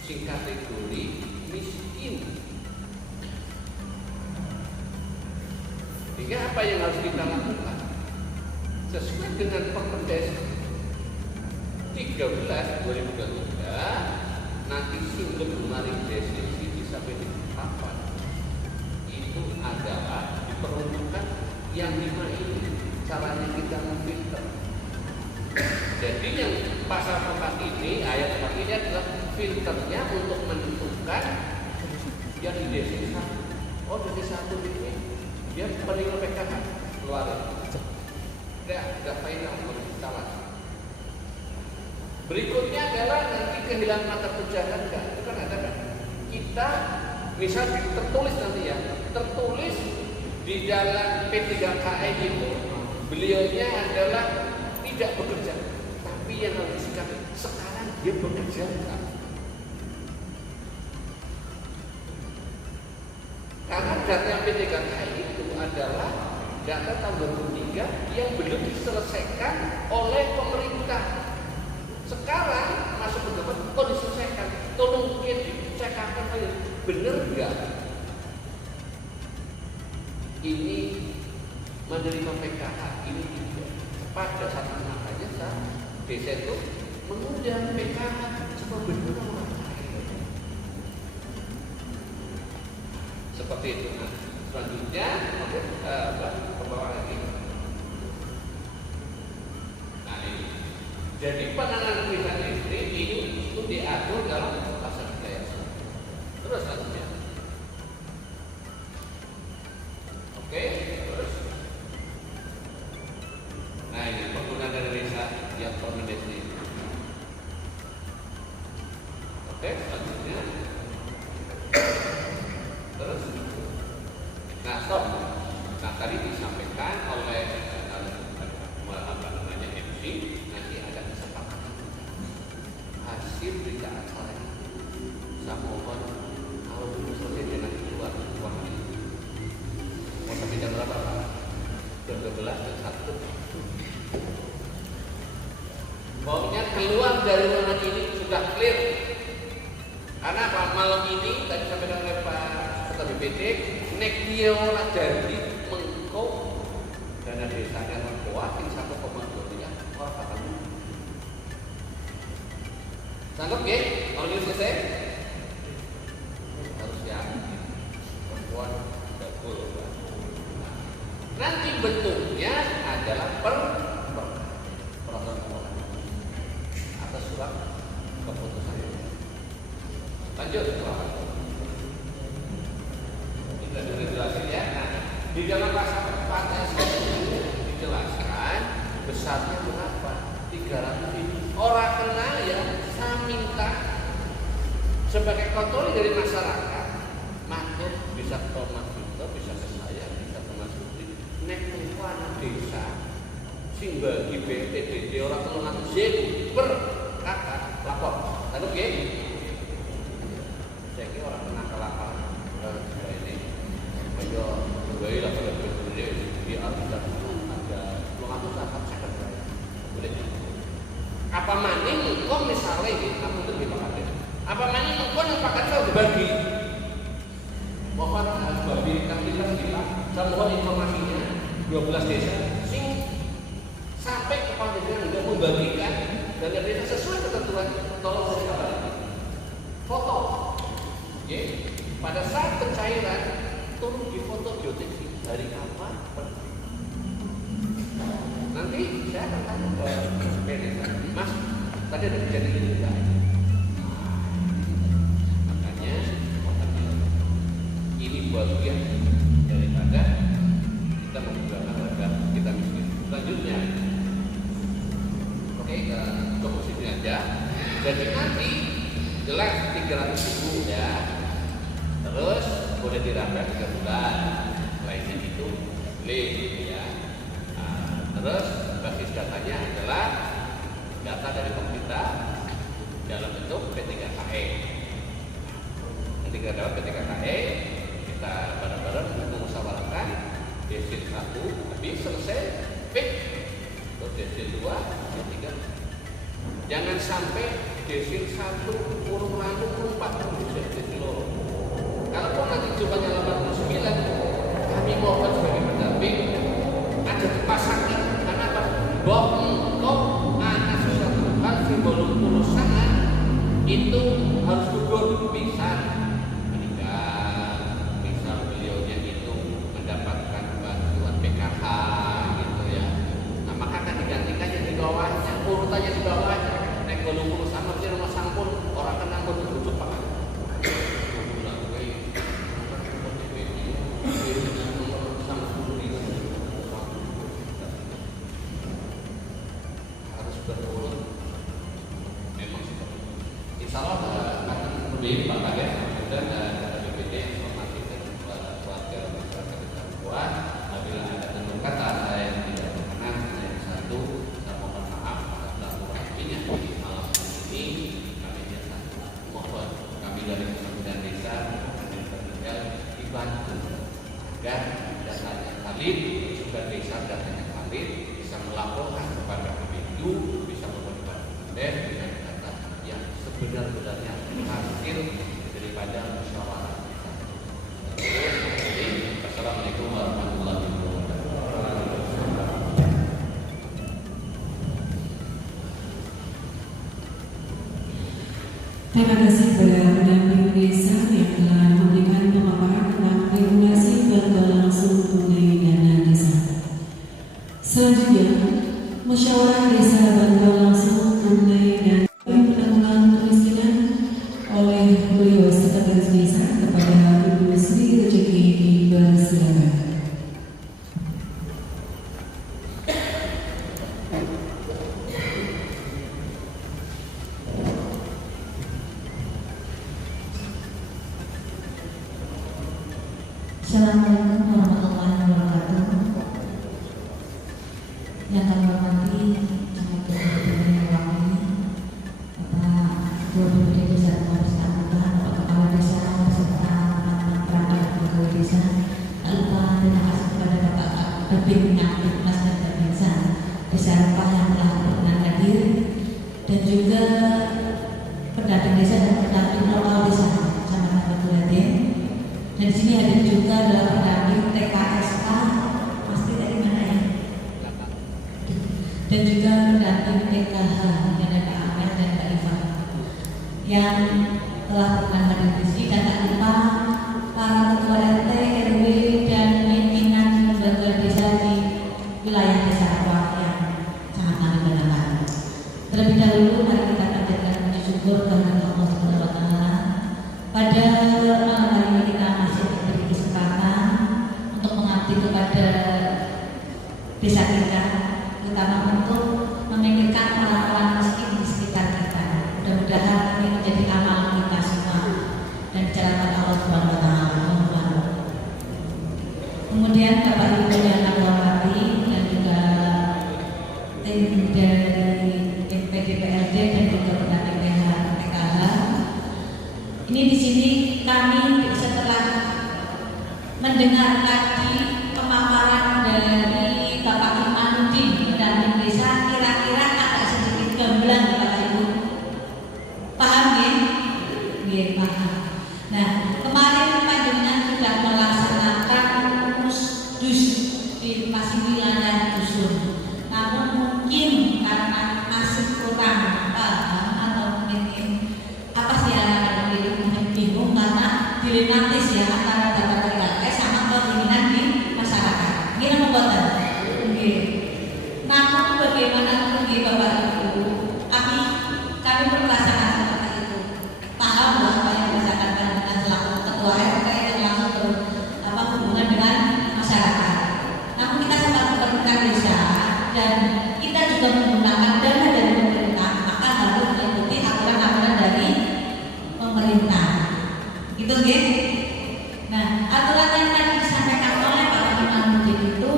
sing kategori miskin. Sehingga apa yang harus kita lakukan sesuai dengan Perpres 13/2023 nanti singgung kemarin definisi disabilitas apa itu adalah diperuntukkan yang 5 ini. Caranya kita memfilter. Jadi yang pasal 4 ini, ayat 4 ini adalah filternya untuk menentukan yang di definisi 1. Oh, definisi 1 ini dia penerima PKH keluar. Tidak final salah. Berikutnya adalah nanti kehilangan mata pencaharian. Itu kan ada kan? Kita misal tertulis nanti ya, tertulis di dalam P3KN itu beliaunya adalah tidak bekerja, tapi yang harus disikapi sekarang dia bekerja kan? Karena data P3KN itu adalah data tahun 2003 yang belum diselesaikan oleh pemerintah. Sekarang masuk ke depan, kok diselesaikan? Tolong mungkin dicekkan bener nggak? Ini menerima PKH, ini tidak. Pada satu makanya desa itu mengundang PKH supaya benar orang lain. Seperti itu. Nah, selanjutnya, ke bawah lagi. Nah ini. Jadi penanganan krisis istri ini itu diatur dalam pasal 3 ayat 1. Terus selanjutnya. Oke, terus. Nah ini penggunaan dana desa yang permanent ini. Oke, selanjutnya. Terus. Nah stop. Nah tadi disampaikan oleh MC. Hasil berita acara saya mohon kalau belum selesai dengan keluar uang ini. Mau sampai jam berapa Pak? Jam 12 dan 1. Pokoknya keluar dari ruangan ini sudah clear. Karena apa? Malam ini tadi sampaikan oleh Pak Ketua BPD, nek dia ora jadi mengko dana desanya terkuat 1,2 miliar ora bakal. Sanggup ya? Kalau ini selesai harus yakin perempuan betul. Nanti bentuknya adalah per. surat keputusan. Lanjut Pak. Kita sudah jelasin ya. Nah, di dalam pasal 4 dijelaskan besarnya berapa? 300.000. Orang kenal ya, saya minta sebagai kontrol dari masyarakat, matur bisa ke Mas Vito, bisa ke saya, bisa ke Mas Putri. Nek anak desa sing bagi BPDD orang telungan per kakak lapor. Lalu oke. Saya kira orang kena kelapar ini. Ayo, gue lah pada BPDD di ada 200 asap second. Boleh. Apa maning kok misalnya gitu, aku lebih pakai. Apa maning kok yang pakai saya berbagi. Mohon bagi kita saya mohon informasinya 12 desa sing sampai kepada desa tidak membagikan dan desa sesuai ketentuan tolong saya kabarin. Foto. Oke. Pada saat pencairan turun di foto biodeksi dari apa? Nanti saya akan tanya ke desa, Mas, tadi ada kejadian ini enggak? Makanya ini bagian daripada kita menggunakan harga kita miskin. Selanjutnya, oke, cukup sini aja. Jadi nanti jelas 300.000 ya. Terus boleh dirambah 3 bulan. Lainnya itu beli ya. Terus basis datanya adalah data dari pemerintah dalam bentuk P3KE. Nanti kita dapat P3KE, kita bareng-bareng mengusahakan desil 1 habis selesai fix. Terus desil 2, desil 3. Jangan sampai desil 1 kurung lalu 4 desil 2. Kalaupun nanti jumlahnya 89, kami mohon sebagai pendamping ada dipasangkan karena apa? Bahwa engkau anak sesuatu hal yang belum urusan itu harus gugur. Misal meninggal, misal beliaunya itu mendapatkan bantuan PKH gitu ya. Nah maka akan digantikannya di bawahnya, urutannya di bawahnya. Nek belum urusan masih rumah sampun orang kena bertutup pakai. Lebih Pak Kaget dan BPD informasi dan keluarga masyarakat Kebuan. Apabila ada tentu kata saya tidak berkenan, saya mohon maaf atas laporannya di malam ini. Kami jasa mohon kami dari Kementerian Desa dan dibantu agar datanya valid, juga desa datanya valid, bisa melaporkan kepada Kemenlu, bisa membuat dan dengan data yang sebenar-benarnya hasil daripada musyawarah. Assalamualaikum warahmatullahi wabarakatuh. Terima kasih kepada pendamping desa yang telah memberikan pemaparan tentang regulasi bantuan langsung tunai dana desa. Selanjutnya, musyawarah desa bantuan langsung tunai dan penanggulangan kemiskinan oleh beliau Sekretaris Desa kepada Ibu Sri Rezeki dipersilakan. Assalamualaikum warahmatullahi wabarakatuh. Yang kami hormati sangat berterima kasih Bapak Ketua BPD Desa Desa Angkutan, Bapak Kepala Desa beserta perangkat pegawai desa. Tak lupa terima kasih kepada Bapak Pimpinan Mas dan Desa Desa Rempah yang telah berkenan hadir dan juga pendamping desa dan pendamping lokal desa Kecamatan Batulading. Dan di sini ada juga adalah pendamping TKSK, pasti dari mana ya? Dan juga pendamping PKH yang ada Pak Ahmed dan Pak Ivan yang telah berkenan hadir di sini, dan tak lupa para ketua RT, RW dan pimpinan lembaga desa di wilayah desa Rempah yang sangat kami banggakan. Terlebih dahulu mari kita desa kita, terutama untuk memikirkan orang-orang miskin di sekitar kita. Mudah-mudahan ini menjadi amal kita semua dan dijalankan Allah Subhanahu wa Ta'ala. Kemudian Bapak Ibu yang kami hormati dan juga tim dari PDPRD dan juga pendamping PKH. Ini di sini kami setelah mendengar tadi pemaparan dari Bapak Imanuddin pendamping desa, kira-kira agak sedikit gamblang Bapak Ibu. Paham ya? Iya, paham. Nah, kemarin panjenengan sudah melaksanakan dus di masih wilayah dusun. Namun mungkin karena masih kurang paham atau mungkin apa sih yang mungkin bingung karena dilematis ya antara data PKK sama keinginan di masyarakat. Ini membuat namun bagaimana mungkin Bapak Ibu, kami merasakan seperti itu. Paham lah apa yang dirasakan dengan selaku ketua RT yang langsung berhubungan dengan masyarakat. Namun kita sebagai pemerintah desa dan kita juga menggunakan dana dari pemerintah, maka harus mengikuti aturan-aturan dari pemerintah. Gitu ya. Nah, aturan yang tadi disampaikan oleh Pak Imanuddin itu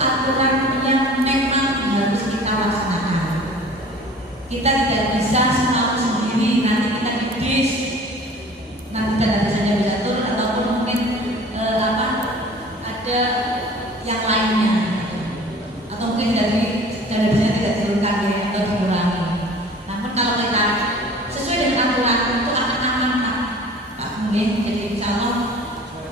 aturan yang memang harus kita laksanakan. Kita tidak bisa semau sendiri, nanti kita didis, nanti dana desanya bisa turun ataupun mungkin ada yang lainnya, atau mungkin dari dana desanya tidak diturunkan ya, atau dikurangi. Namun kalau kita sesuai dengan aturan itu akan aman Pak mungkin. Jadi insya Allah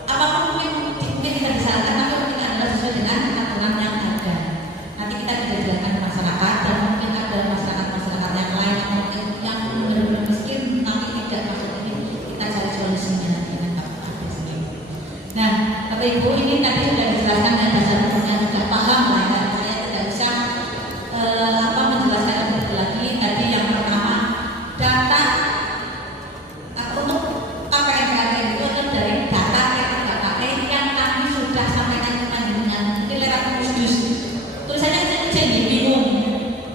apapun mungkin kita disarankan, tapi mungkin adalah sesuai dengan aturan yang ada. Nanti kita tidak jalankan ke masyarakat dan mungkin ada masyarakat yang lain yang benar-benar miskin tapi tidak masuk ini, kita cari solusinya nanti dengan Bapak. Nah, Bapak Ibu, ini tadi sudah dijelaskan dan dasar-dasarnya sudah paham lah ya. Saya tidak bisa menjelaskan lebih lagi. Tadi yang pertama data untuk KPMK itu adalah dari data PKK yang kami sudah sampaikan ke panjenengan mungkin lewat dus. Tulisannya kecil bingung.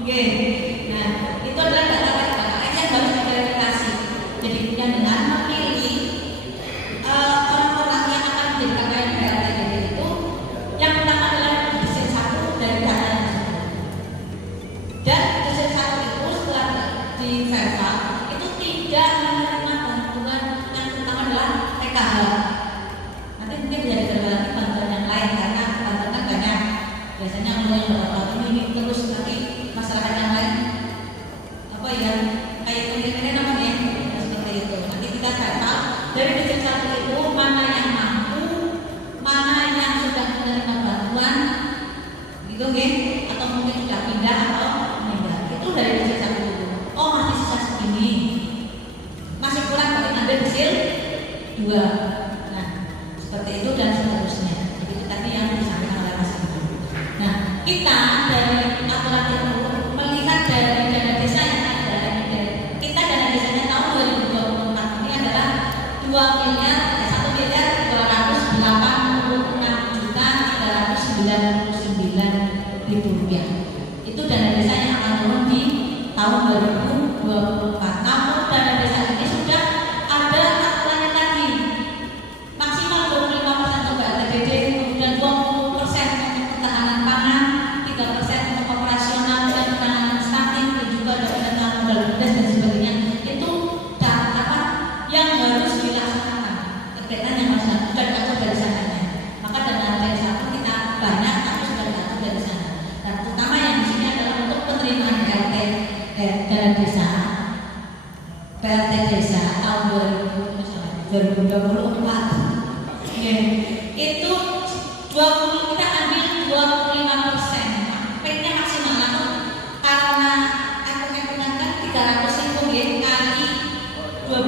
Oke. Nah, itu adalah data PKK yang harus diverifikasi. Jadi kemudian dengan memilih orang-orang yang akan menjadi KPMK itu, yang pertama adalah desain satu dari data tersebut. Dan desain satu itu setelah diverifikasi itu tidak menerima bantuan yang pertama adalah PKH. Nanti mungkin bisa diterima bantuan yang lain karena bantuan kan banyak. Biasanya mulai berapa ini terus nanti masyarakat yang lain apa ya kayak ini namanya seperti itu. Nanti kita catat dari desain satu itu mana yang mampu, mana yang sudah menerima bantuan, gitu ya, atau mungkin sudah pindah atau pindah. Itu dari desain satu itu. Oh masih sisa segini, masih kurang berarti ambil desain 2. Nah seperti itu dan seterusnya. Jadi itu tadi yang disampaikan oleh Mas Ibu. Nah kita dari aturan itu melihat dari dana desa yang ada kita dana desanya tahun 2024 ini adalah 2.286.399.000 rupiah. Itu dana desa yang akan turun di tahun 2024. Namun dana desa ini sudah ada aturannya tadi maksimal 25% untuk BLTDD, kemudian 20% untuk ketahanan pangan, 3% untuk operasional dan penanganan stunting, dan juga dana modal beras dan sebagainya. Itu data yang harus dilaksanakan, kegiatan yang harus sudah diatur dari sananya. Maka dana dari satu kita banyak tapi sudah diatur dari sana. Dan terutama yang di sini adalah untuk penerimaan dana desa, PLT desa tahun 2024. Itu 20 kita ambil 25%. P-nya maksimal, namun karena hitung-hitungan kan 300.000 ya kali 12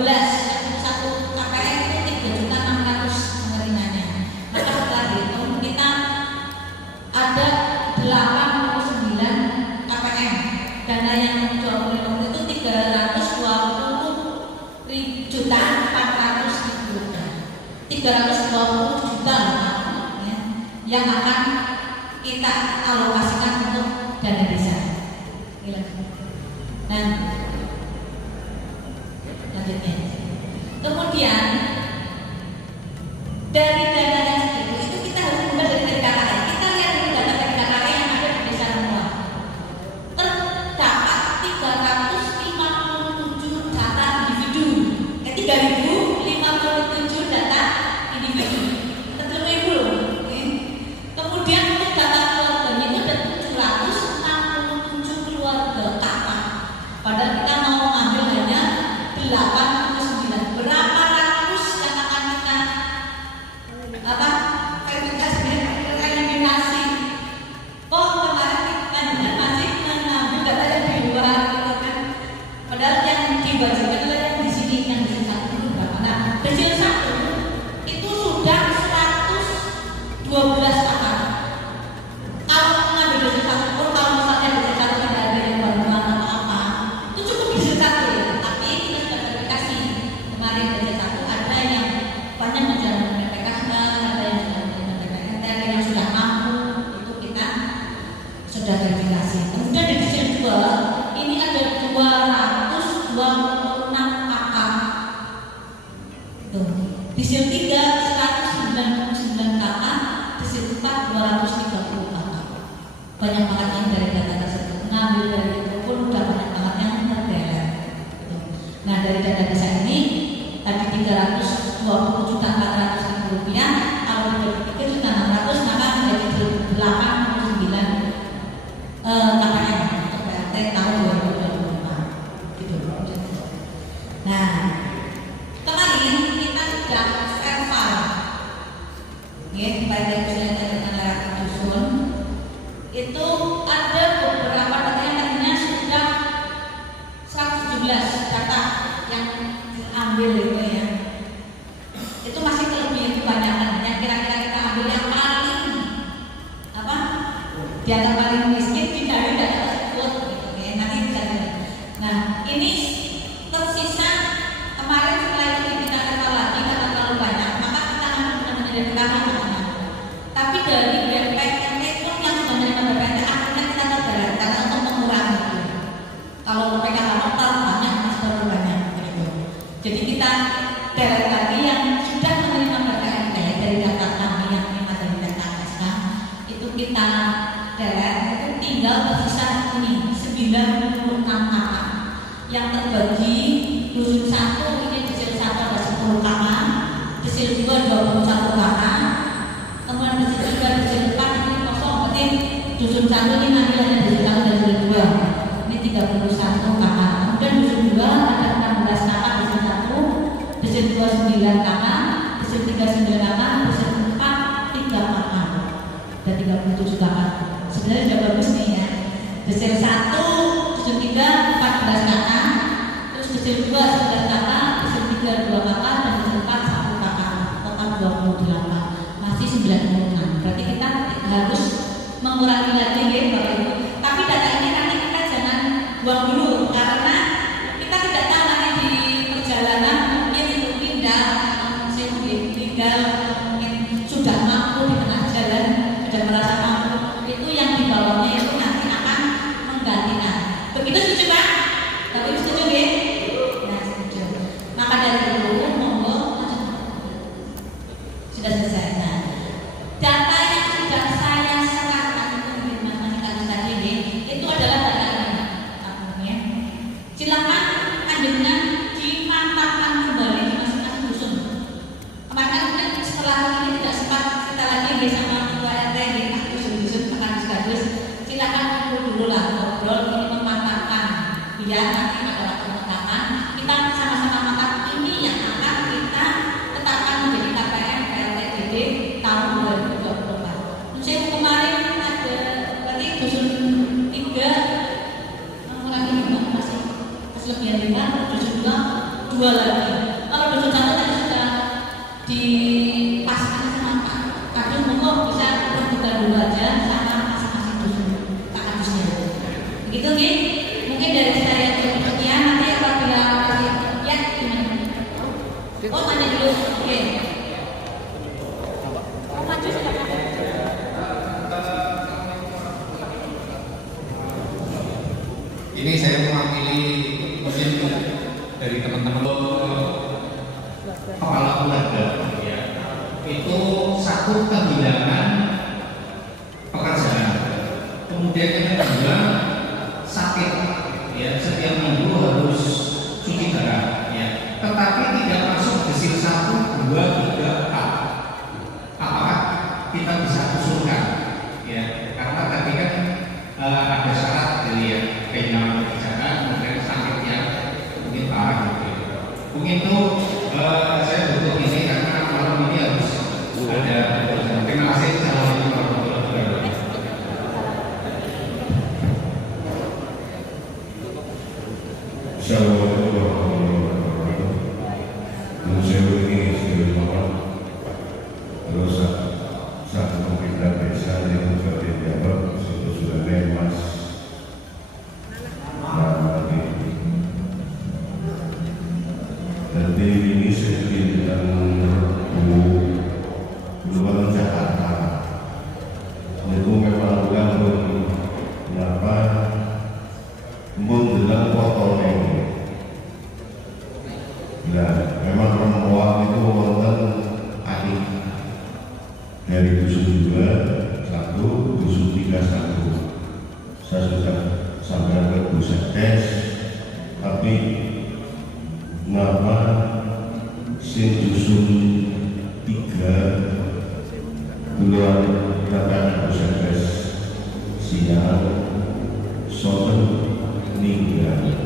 satu KPM itu 3.600.000 penerimanya. Maka setelah dihitung kita ada 89 KPM. Dana yang 25 itu 320.400.000 rupiah. 320 juta ya, yang akan kita Nah, lanjutnya. Kemudian dari dana yang segitu itu kita harus mulai dari KKN. Kita lihat dulu data dari KKN yang ada di desa semua. Terdapat 357 data individu. 3057 data individu. Terima dulu. Kemudian untuk data keluarganya itu ada 767 keluarga kakak. Padahal kita mau mengambil hanya 89. Berapa ratus yang akan kita eliminasi? Kok kemarin kita masih mengambil data yang di luar gitu kan? Padahal yang dibagikan adalah yang di sini, yang di satu itu berapa? Nah, kecil satu itu sudah 112 kakak. Kalau mengambil dari satu pun, kalau misalnya dari satu tidak ada yang bantuan atau apa, itu cukup di satu ya. Tapi kita sudah verifikasi kemarin dari satu ada yang banyak menjalankan PPKH, ada yang sudah menjalankan PPKN, yang sudah mampu, itu kita sudah verifikasi. Kemudian di sini juga ini ada 226 kakak. Tuh. Di sini 3 199 kakak, di sini 4 230 kakak. Banyak banget yang dari data tersebut. Ngambil dari itu pun udah banyak banget yang terderet. Nah, dari data desa ini tadi 327.400.000 rupiah, kalau dipikir sudah 600, maka menjadi 89 KPM untuk PRT tahun 2024. Gitu. Nah, kemarin kita sudah serval, ya, baik dari masyarakat dusun, itu ada beberapa data yang tadinya sudah 117 data yang diambil itu ya. Itu masih kelebihan kebanyakan. Yang kira-kira kita ambil yang paling apa? Di antara paling miskin dari data tersebut, gitu ya. Nanti bisa lihat. Nah, ini tersisa kemarin setelah itu kita serval lagi karena terlalu banyak, maka kita akan benar-benar dari pertama. Tapi dari BPNT pun yang sudah menerima BPNT akhirnya kita terbarat karena untuk mengurangi itu. Kalau PKH total banyak, masih terlalu banyak. Gitu. Jadi kita deret lagi yang sudah menerima BPNT dari data kami yang menerima dari data SK itu kita deret, itu tinggal tersisa ini 96 kakak yang terbagi dusun 1 ini kecil 1 ada 10 kakak, kecil 2 21 kakak, kemudian kecil 3 kecil 4 ini kosong, berarti dusun 1 ini nanti ada dusun 1 dan dusun 2 ini 31 kakak. Kemudian dusun 2 ada 16 kakak, dusun 1 dusun 2 9 kakak, dusun 3 9 kakak, dusun 4 3 kakak, ada 37 kakak. Sebenarnya sudah bagus nih ya. Dusun 1 dusun 3 14 kakak, terus dusun 2 11 kakak, dusun 3 2 kakak, dan dusun 4 1 kakak, total 28, masih 96. Berarti kita harus mengurangi lagi ya Bapak Ibu. Tapi data ini nanti kita jangan buang dulu karena kita tidak tahu nanti di perjalanan mungkin itu pindah, mungkin sudah mampu di tengah jalan, sudah merasa mampu, itu yang di bawahnya itu nanti akan menggantikan. Begitu setuju Pak? Bapak Ibu setuju ya? Nah, setuju. Maka dari itu monggo sudah selesai. Nah, data yang sudah saya serahkan itu masih tadi itu adalah data ini. Ya. Silakan panjenengan dimantapkan kembali di masing-masing dusun. Kemarin setelah ini tidak sempat kita lagi sama Ketua RT di dusun-dusun sekaligus. Silakan dulu lah ngobrol ini memantapkan biar nanti pada waktu pertama kita sama-sama mantap ini yang akan kita tetapkan menjadi KPM PLTDD tahun 2024. Saya kemarin ada berarti dusun 3 mengurangi masih kelebihan 5, dusun 2 lagi. Kalau dusun 1 tadi sudah dipasang sama Pak Kadus, monggo bisa buka dulu aja sama masing-masing dusun Pak Kadusnya. Begitu nih. Mungkin dari saya cukup sekian, nanti apabila masih ya gimana? Oh tanya dulu, oke. Maju silakan. Ini saya mewakili mungkin dari teman-teman kepala keluarga ya. Itu satu kehilangan pekerjaan, kemudian yang kedua sakit ya, setiap minggu harus cuci darah ya, tetapi tidak masuk gesil 1, 2, 3, 4. Apakah kita bisa usulkan ya, karena tadi kan ada syarat dari ya, kehilangan pekerjaan, kemudian sakit yang mungkin parah gitu. Mungkin itu saya butuh ini karena malam ini harus ada. Terima kasih. Assalamualaikum warahmatullahi wabarakatuh. Assalamualaikum warahmatullahi wabarakatuh. Saya begini sebagai orang terus satu pemerintah desa yang sudah dijabat itu sudah lemas. Jadi ini sekitar Luar Jakarta. Itu memang bukan mengapa menjelang kotor ini. Nah, memang perempuan itu wonten adik dari dusun 2, 1, dusun 3, 1. Saya sudah sampai ke Puskesmas, tapi nama sing dusun 3 duluan datang Puskesmas siang soten meninggal.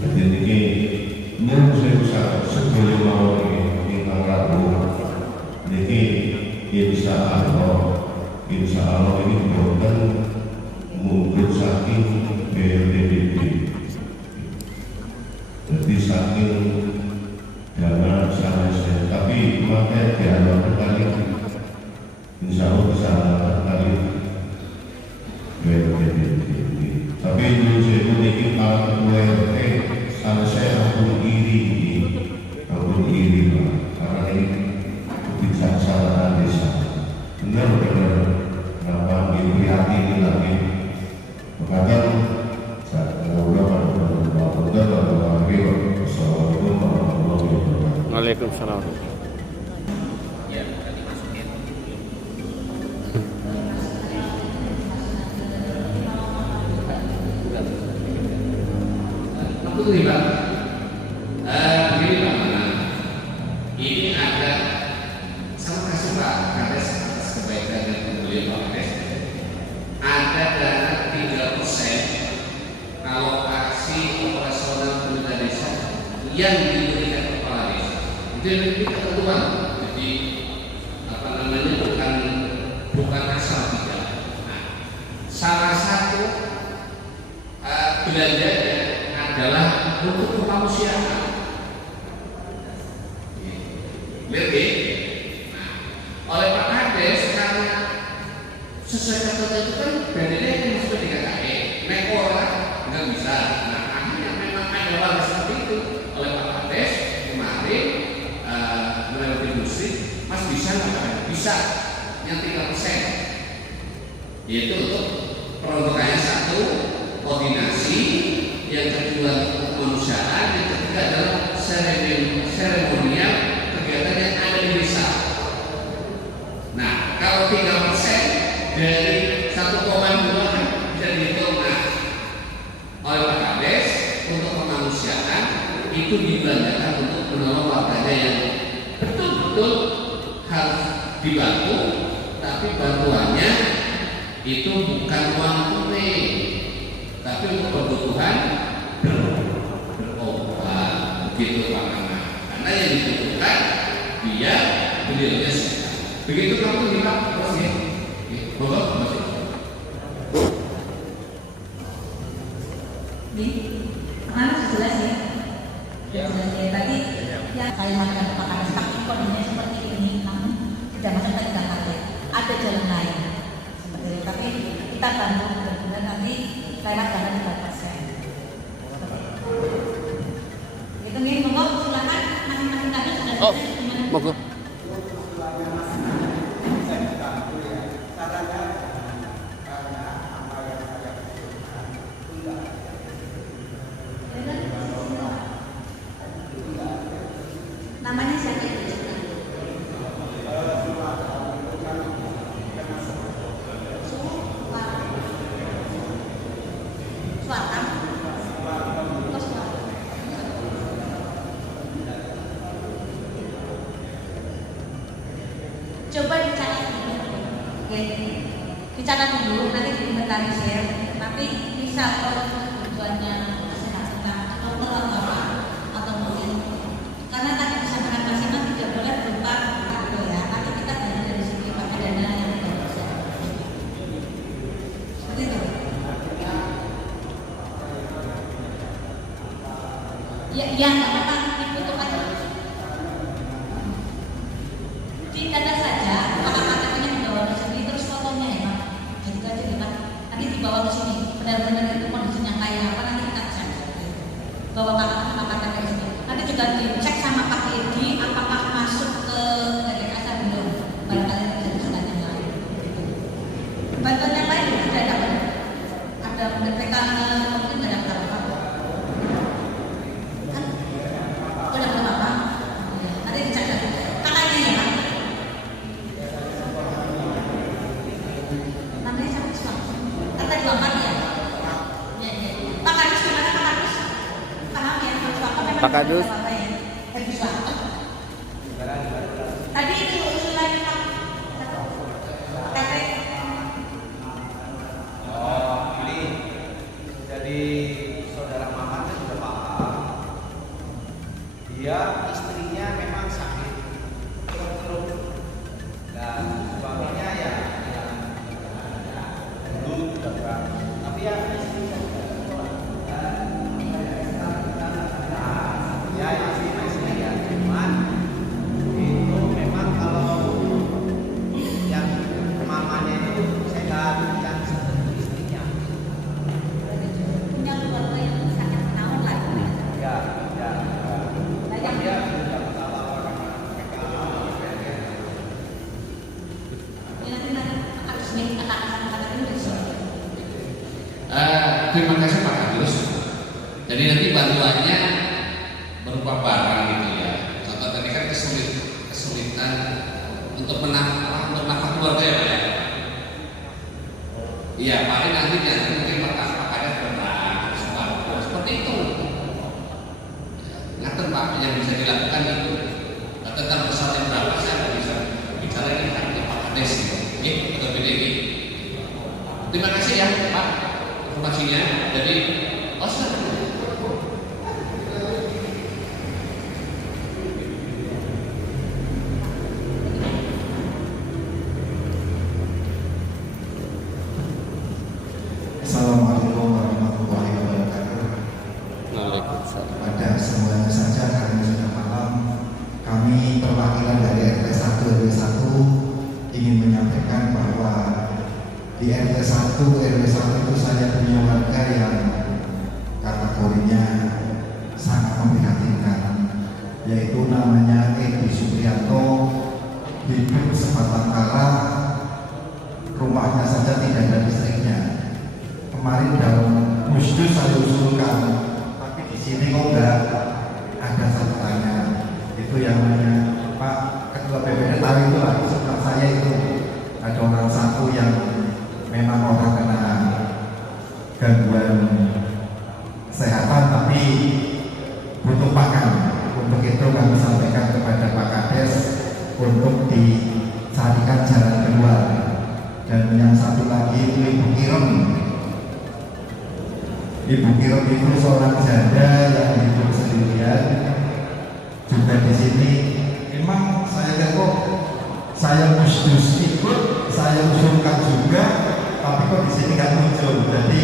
Jadi ini menurut saya sebelum mau ingkang Rabu ini insya Allah ini bukan mungkin saking BLTDB. Jadi saking dana selesai, tapi makanya dialog kali insya Allah kesalahan kali BLTDB. Tapi menurut saya ini kalau ketua RT saya ampun iri karena ini kebijaksanaan desa benar-benar kenapa ini hati ini lagi makanya saya mengucapkan Assalamualaikum warahmatullahi wabarakatuh. Waalaikumsalam. Ya, tadi masukin. Aku tuh Pak, begini Pak, ini ada sama kasih Pak Kades atas kebaikan dan kemuliaan Pak Kades. Ada dana 3% alokasi operasional pemerintah desa yang diberikan kepala desa. Itu yang lebih ketentuan. Jadi apa namanya bukan asal tidak. Nah, salah satu belanjanya adalah untuk kemanusiaan. Lihat ya. Nah, oleh Pak Kades karena sesuai kata itu kan bandanya yang masuk di KKE, naik orang nggak bisa. Nah, akhirnya memang ada warga seperti itu. Oleh Pak Kades kemarin melalui industri, Mas bisa nggak? Bisa, yang 3%. Yaitu untuk peruntukannya 1 koordinasi, yang kedua kemanusiaan, yang ketiga adalah seremonial kegiatan yang ada di desa. Nah, kalau 3% dari 1,2 kan bisa dihitung. Nah, oleh Pak Kades untuk kemanusiaan itu dibelanjakan untuk menolong warganya yang betul-betul harus dibantu, tapi bantuannya itu bukan uang tunai, tapi untuk kebutuhan berobat, begitu Pak Nana. Karena yang dibutuhkan biar beliaunya sehat. Begitu kamu lihat terus ya. Bapak masih. Harus jelas ya. Jelas ya. Tadi yang saya makan Pak Kades, tapi kondisinya seperti ini, namun tidak masuk tadi kata ada jalan lain. Seperti itu. Tapi kita bantu benar-benar nanti lewat jalan 3%. Itu nih, monggo silakan masing-masing kader sudah selesai. Monggo. dicatat dulu, nanti diinventarisir, nanti bisa kalau tujuannya kesehatan dokter atau apa, atau mungkin karena tadi disampaikan Mas Iman tidak boleh berupa gitu ya, nanti kita banyak dari sini pakai dana yang tidak bisa. Seperti itu. Ya, nggak apa-apa, dibutuhkan. Data saja, apakah KTP-nya dibawa ke sini, terus fotonya ya Pak, gitu aja ya Pak. Nanti dibawa ke sini, benar-benar itu kondisinya kayak apa, nanti kita cek. Bawa KTP ke sini. Nanti juga dicek sama Pak Edi, apakah masuk ke RDKS belum, barangkali bisa disurat yang lain. Bantuan yang lain tidak ada BPK mungkin tidak ada apa. Kan, udah berapa? Nanti dicek lagi. Kakaknya ya Pak. Namanya siapa sih Pak? Kata 24 ya? Ya. Pak Kadus gimana Pak Kadus? Paham ya? Pak Kadus? Tadi itu usulannya Pak. Ini jadi saudara Maman kan sudah paham. Dia istrinya memang sakit stroke dan suaminya ya dulu juga berat. Tapi ya istrinya ya masih ya cuman itu memang kalau yang mamanya itu saya nggak bicara seperti istrinya. Punya keluarga yang sangat tahun lagi. Ya. Banyak Dia tidak masalah orang mereka. Ya, nanti harus nih kata-kata ini besok. Terima kasih Pak Kadus. Jadi nanti bantuannya berupa barang gitu ya. Contoh tadi kan kesulitan untuk menafkah keluarga ya Pak ya. Iya, paling nanti mungkin Pak Kadus berenang, sembako seperti itu. Ngatur Pak yang bisa dilakukan itu. Nah, tentang pesawat berapa saya nggak bisa bicara dengan Pak Kadus. Oke, atau BDG. Terima kasih ya Pak informasinya. Jadi, Assalamualaikum warahmatullahi wabarakatuh. Pada semuanya saja karena sudah malam, kami perwakilan dari RT 1 RW 1 ingin menyampaikan bahwa di RT 1 RW 1 itu saya punya warga yang kategorinya sangat memprihatinkan, yaitu namanya Edi Supriyanto, hidup sebatang kara, rumahnya saja tidak ada listriknya. Kemarin dalam musdus saya usulkan, tapi di sini kok enggak ada satuannya. Itu yang namanya Pak Ketua BPD tahu itu lah, sebelah saya itu ada orang satu yang memang orang kena gangguan kesehatan tapi butuh pakan. Untuk itu kami sampaikan kepada Pak Kades untuk dicarikan jalan keluar. Dan yang satu lagi itu Ibu Kirem. Ibu Kirem itu seorang janda yang hidup sendirian. Juga di sini, memang saya kok saya musdus ikut, saya usulkan juga, tapi kok di sini nggak muncul. Jadi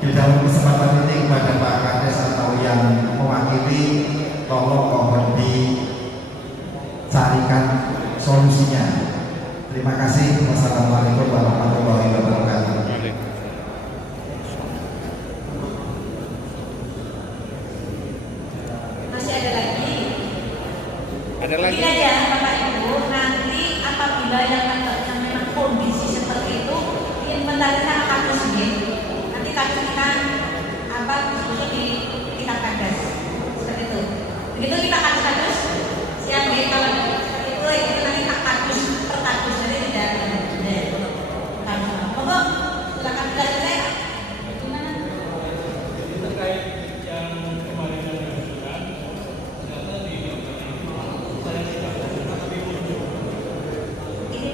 di dalam kesempatan ini kepada Pak Kades atau yang mewakili, tolong mohon dicarikan solusinya. Terima kasih. Wassalamualaikum warahmatullahi wabarakatuh. Masih ada lagi? Ada lagi? Mungkin aja Bapak Ibu, nanti apabila yang memang kondisi seperti itu, diinventarisasi kasus ini. Nanti kasus kita diskusi di tingkat Kades. Seperti itu. Begitu kita kasus siap ya, kalau seperti itu nanti kasus per kasus, jadi tidak ada. Monggo, silakan dilanjutkan. Gimana? Terkait yang kemarin yang diusulkan, ternyata di saya tidak tapi muncul. Ini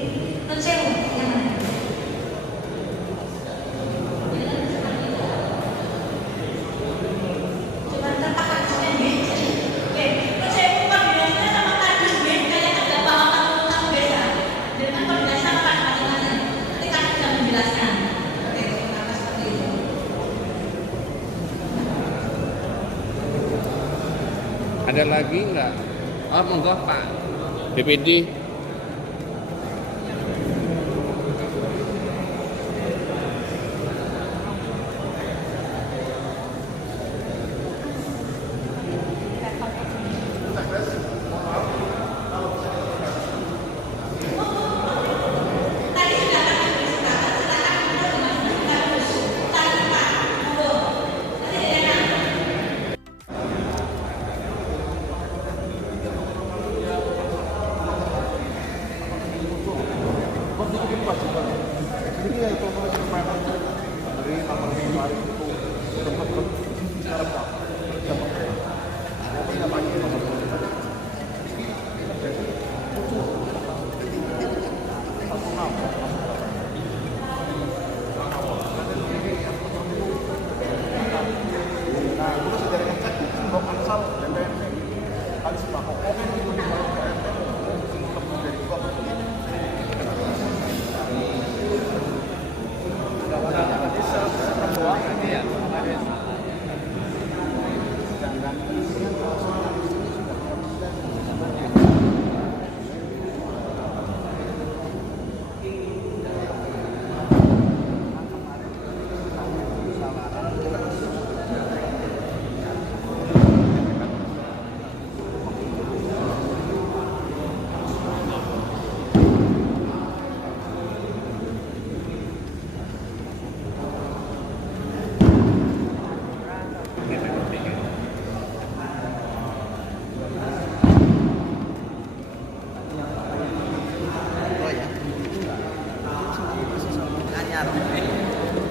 non sewu yang mana? Ada lagi nggak? Oh, monggo Pak BPD.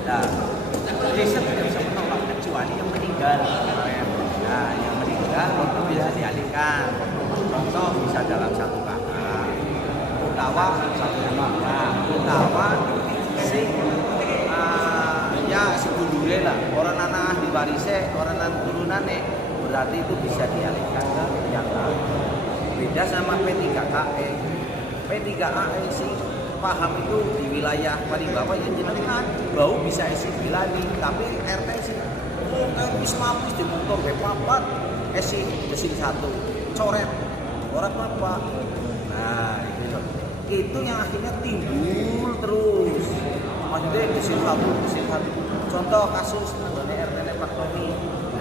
Nah, desa tidak bisa menolak kecuali yang meninggal. Nah, yang meninggal itu bisa dialihkan. Contoh bisa dalam satu kakak, utawa satu kakak, utawa sing ya sedulure lah, orang anak diwarise, orang anak turunane, berarti itu bisa dialihkan ke yang lain. Beda sama P3KE. P3KE sih paham itu di wilayah paling bawah yang jenengan bau bisa isi bilani, tapi RT sih wis mampu di motor ke papat isi mesin satu coret orang apa. Nah itu yang akhirnya timbul terus, maksudnya mesin satu. Contoh kasus RT Pak Tommy,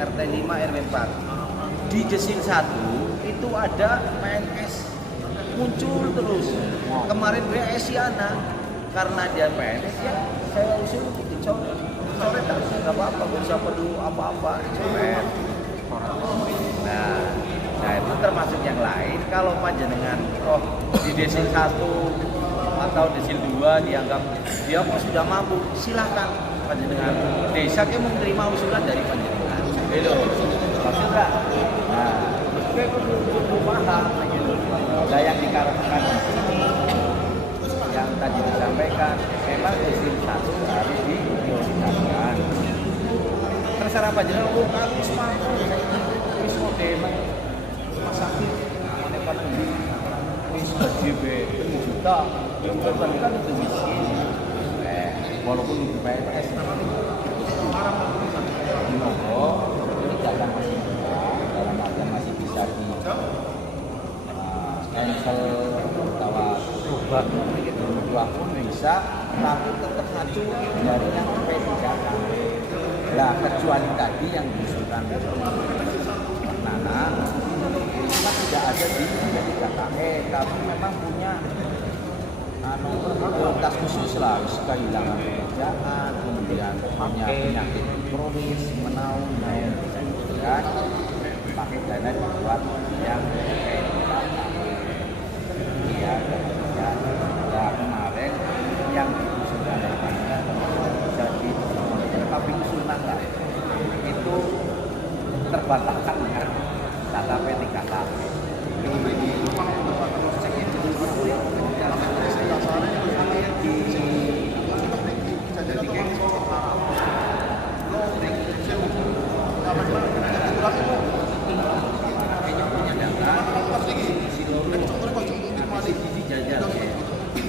RT 5 RW 4 di Jesin 1 itu ada PNS muncul terus. Kemarin gue Esiana karena dia PNS ya saya usul dicoret nggak apa-apa, gak usah perlu apa-apa coret. Nah itu termasuk yang lain. Kalau panjenengan di desil 1 atau desil 2 dianggap dia kok sudah mampu, silahkan panjenengan desa ke menerima usulan dari panjenengan. Maksud nggak? Nah, gue perlu paham gitu. Nah, yang dikatakan di sini yang tadi disampaikan memang desil 1 harus diprioritaskan. Terserah panjenengan, harus mampu. Wis memang rumah sakit menekan beli wis JB 7 juta yang berarti kan itu miskin. Walaupun di PNS ini dalam masih bisa, dalam artian masih bisa di cancel atau perubahan begitu pun bisa, tapi tetap ngacu dari yang P3K. Nah kecuali tadi yang diusulkan Nana itu kan tidak ada di P3KE, tapi memang punya prioritas khusus lah, kehilangan pekerjaan, kemudian punya penyakit kronis, menaun, kan pakai dana dibuat yang ya, kemarin yang diusulkan dari Panitia jadi tapi usulan lah itu terbantahkan dengan data P3KE.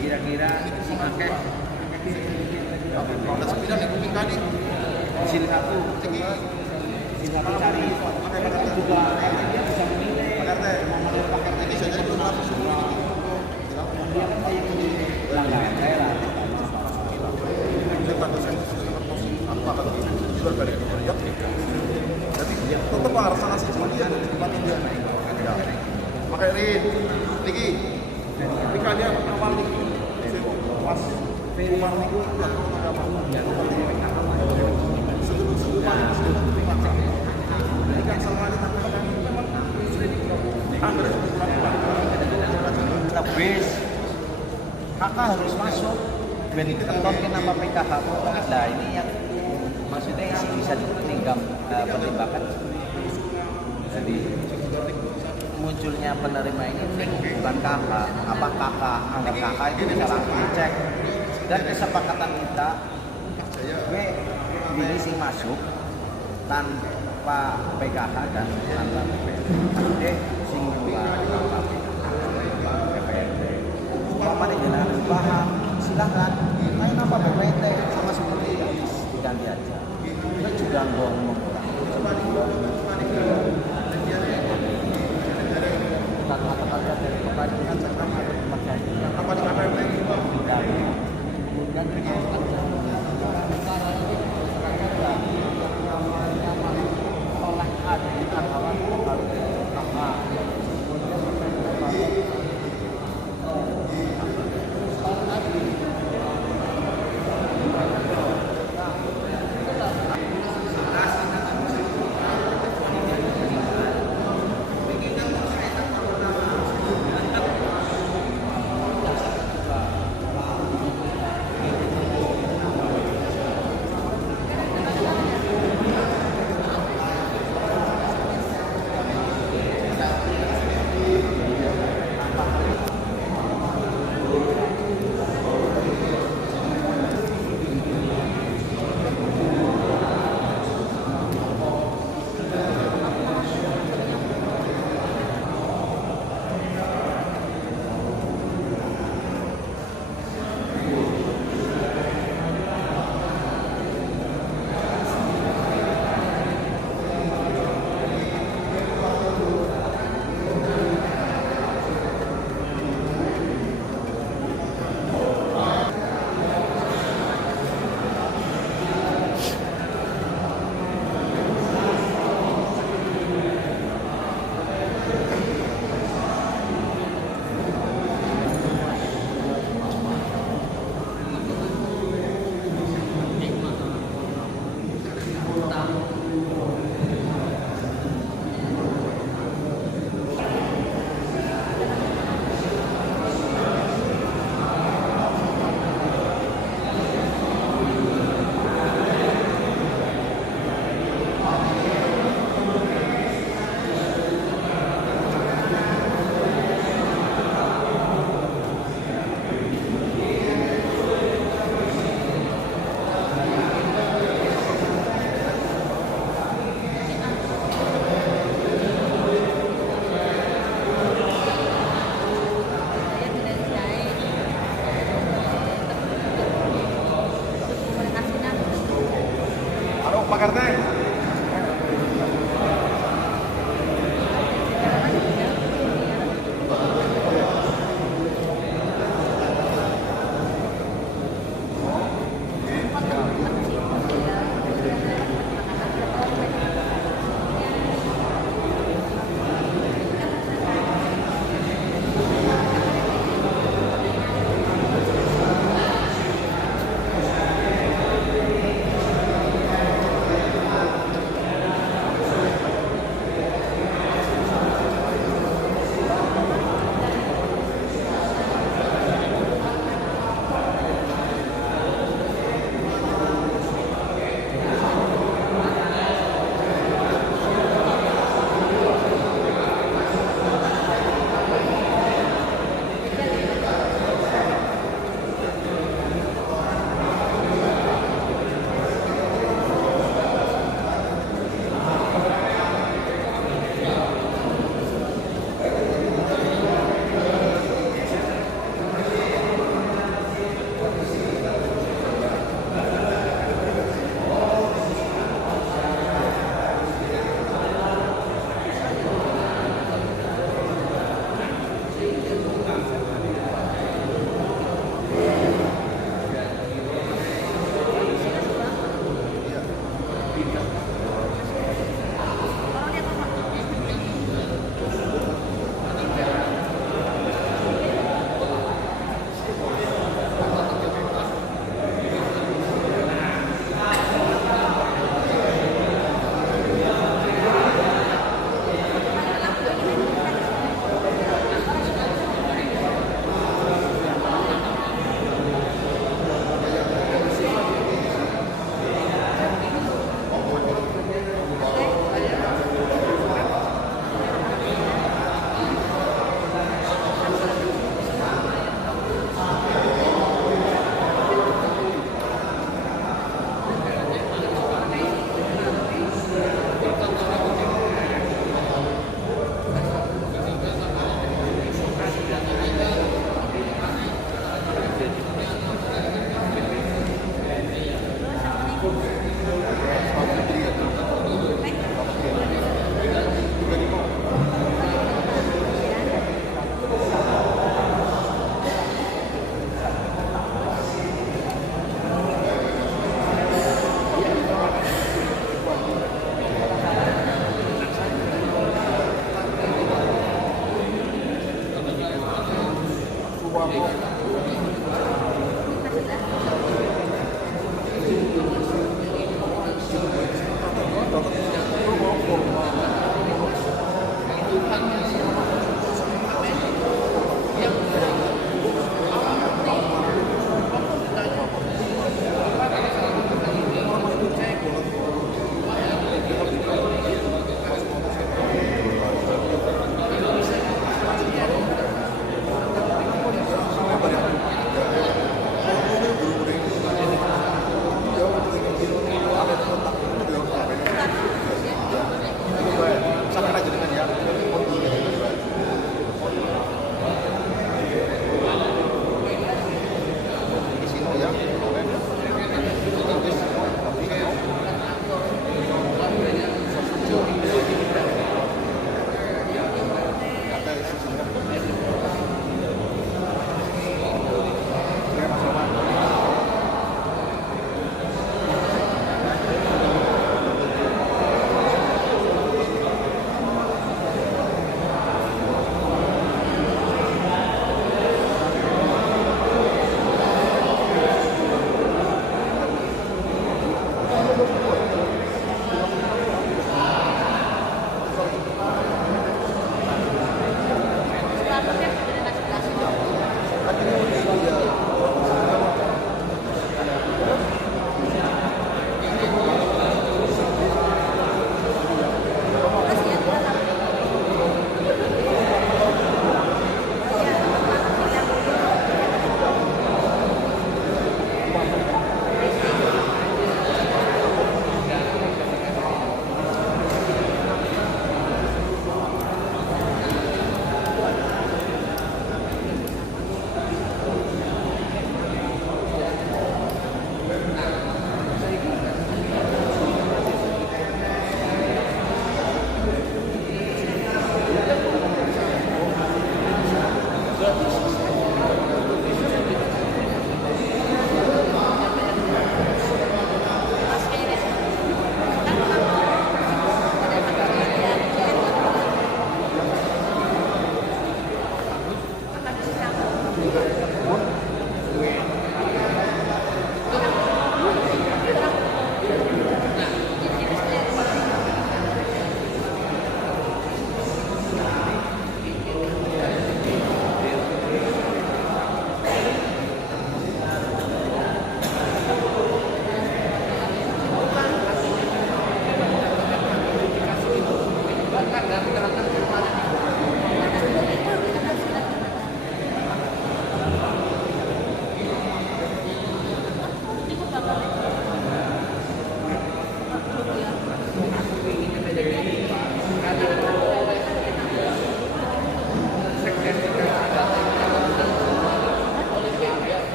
Kira-kira si kakek hasil satu cari juga dia bisa menilai tetap harus salah sih cuma dia tempat dia makanya Riki kalian awal nih pas Umar nih ini kan sama ini memang lebih kakak harus masuk dan ketonkin nama PKH nah ini yang maksudnya bisa dipertimbangkan jadi munculnya penerima ini bukan kakak apa kakak anggap kakak itu bisa langsung dicek dan kesepakatan kita gue ini sih masuk tanpa PKH dan tanpa PPD sing PPD umpamanya jangan paham silahkan main apa PPD sama seperti itu diganti aja kita juga ngomong kata-kata dari kebajikan sekarang ada tempat yang apa dikatakan kemudian Pak RT.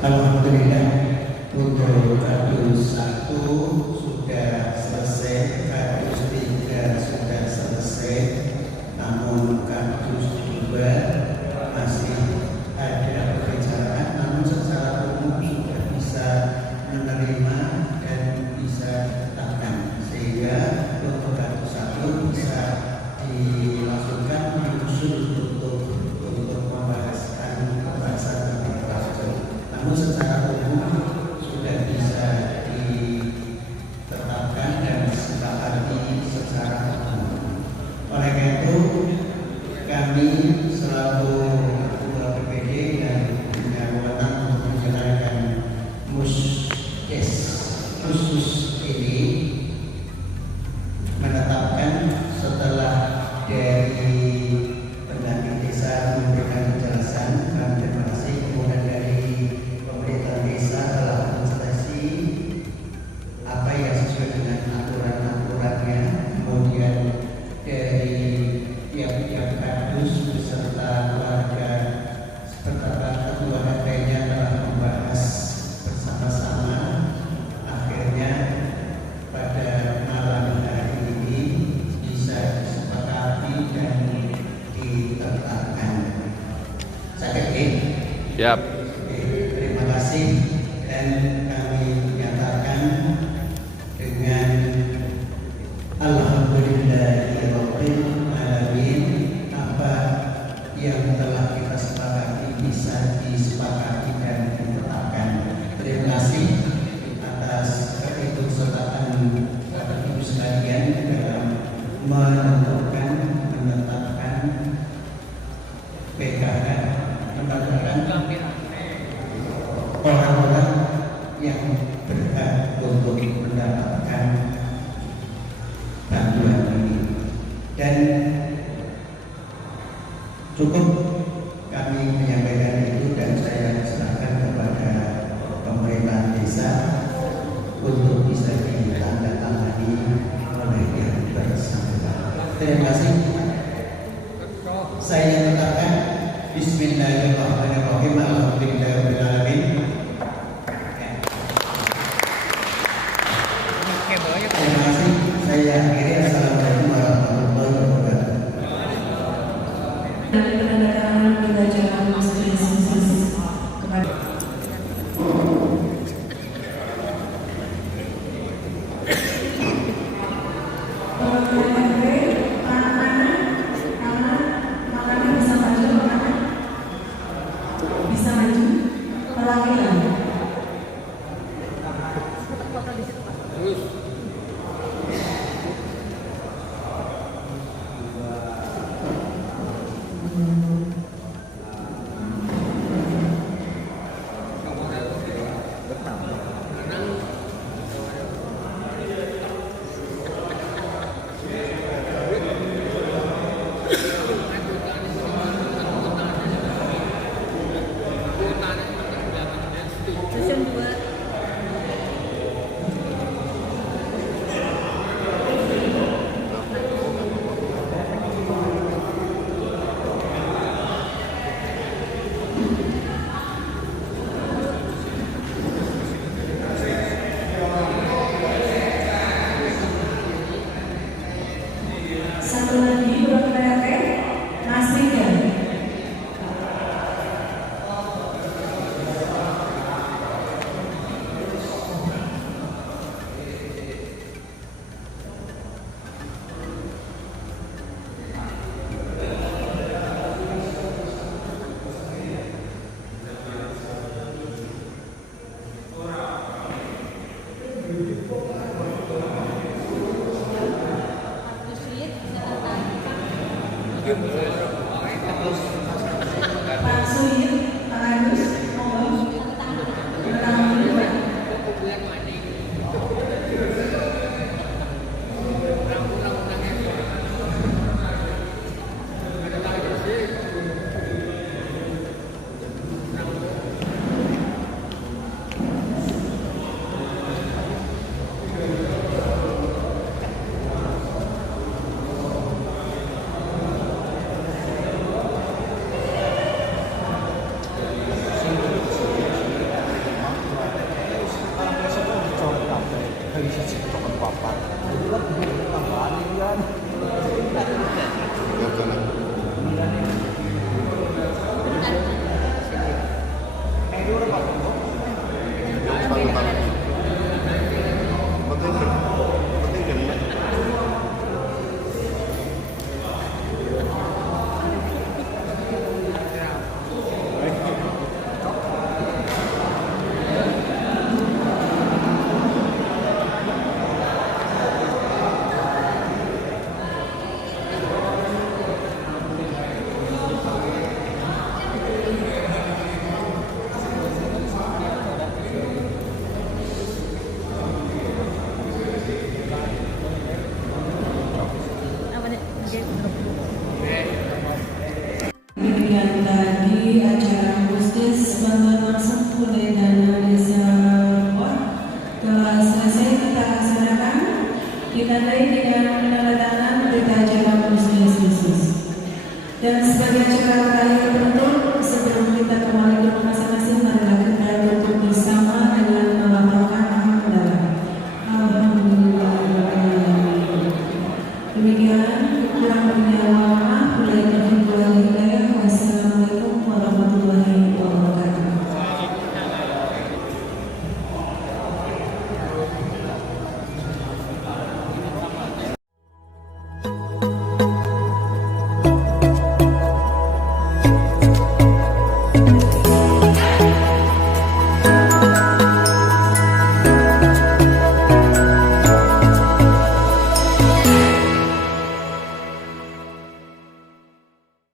Alhamdulillah untuk kadus 1 sudah selesai, kadus 3 sudah selesai, namun kadus 2 masih ada pembicaraan, namun secara umum sudah bisa menerima dan bisa ditetapkan, sehingga untuk kadus 1 bisa dilangsungkan diusul untuk membahaskan pembahasan lebih lanjut. Namun secara umum sudah bisa ditetapkan dan disepakati secara umum. Oleh karena itu kami selaku Ketua PPD dan punya wewenang untuk menjalankan muskes khusus ini menetapkan setelah dari pendamping desa memberikan penjelasan dan informasi, kemudian dari pemerintah desa telah konsultasi apa yang sesuai dengan aturan-aturannya, kemudian dari tiap-tiap kadus beserta keluarga beserta ketua RT-nya telah membahas bersama-sama. Akhirnya pada malam hari ini bisa disepakati dan ditetapkan. Sakit ini? Siap. Terima kasih, dan kami nyatakan yang berhak untuk mendapatkan bantuan ini. Dan cukup kami menyampaikan itu, dan saya serahkan kepada pemerintah desa untuk bisa ditandatangani oleh yang bersangkutan. Terima kasih. Saya tetapkan Bismillahirrahmanirrahim. Alhamdulillahirrahmanirrahim. Terima kasih. Saya akhiri. Assalamualaikum warahmatullahi wabarakatuh. Dari penandatanganan pembacaan masing-masing kepada bisa maju perwakilan. Satu lagi berPRT Mas Ridwan. Jakarta.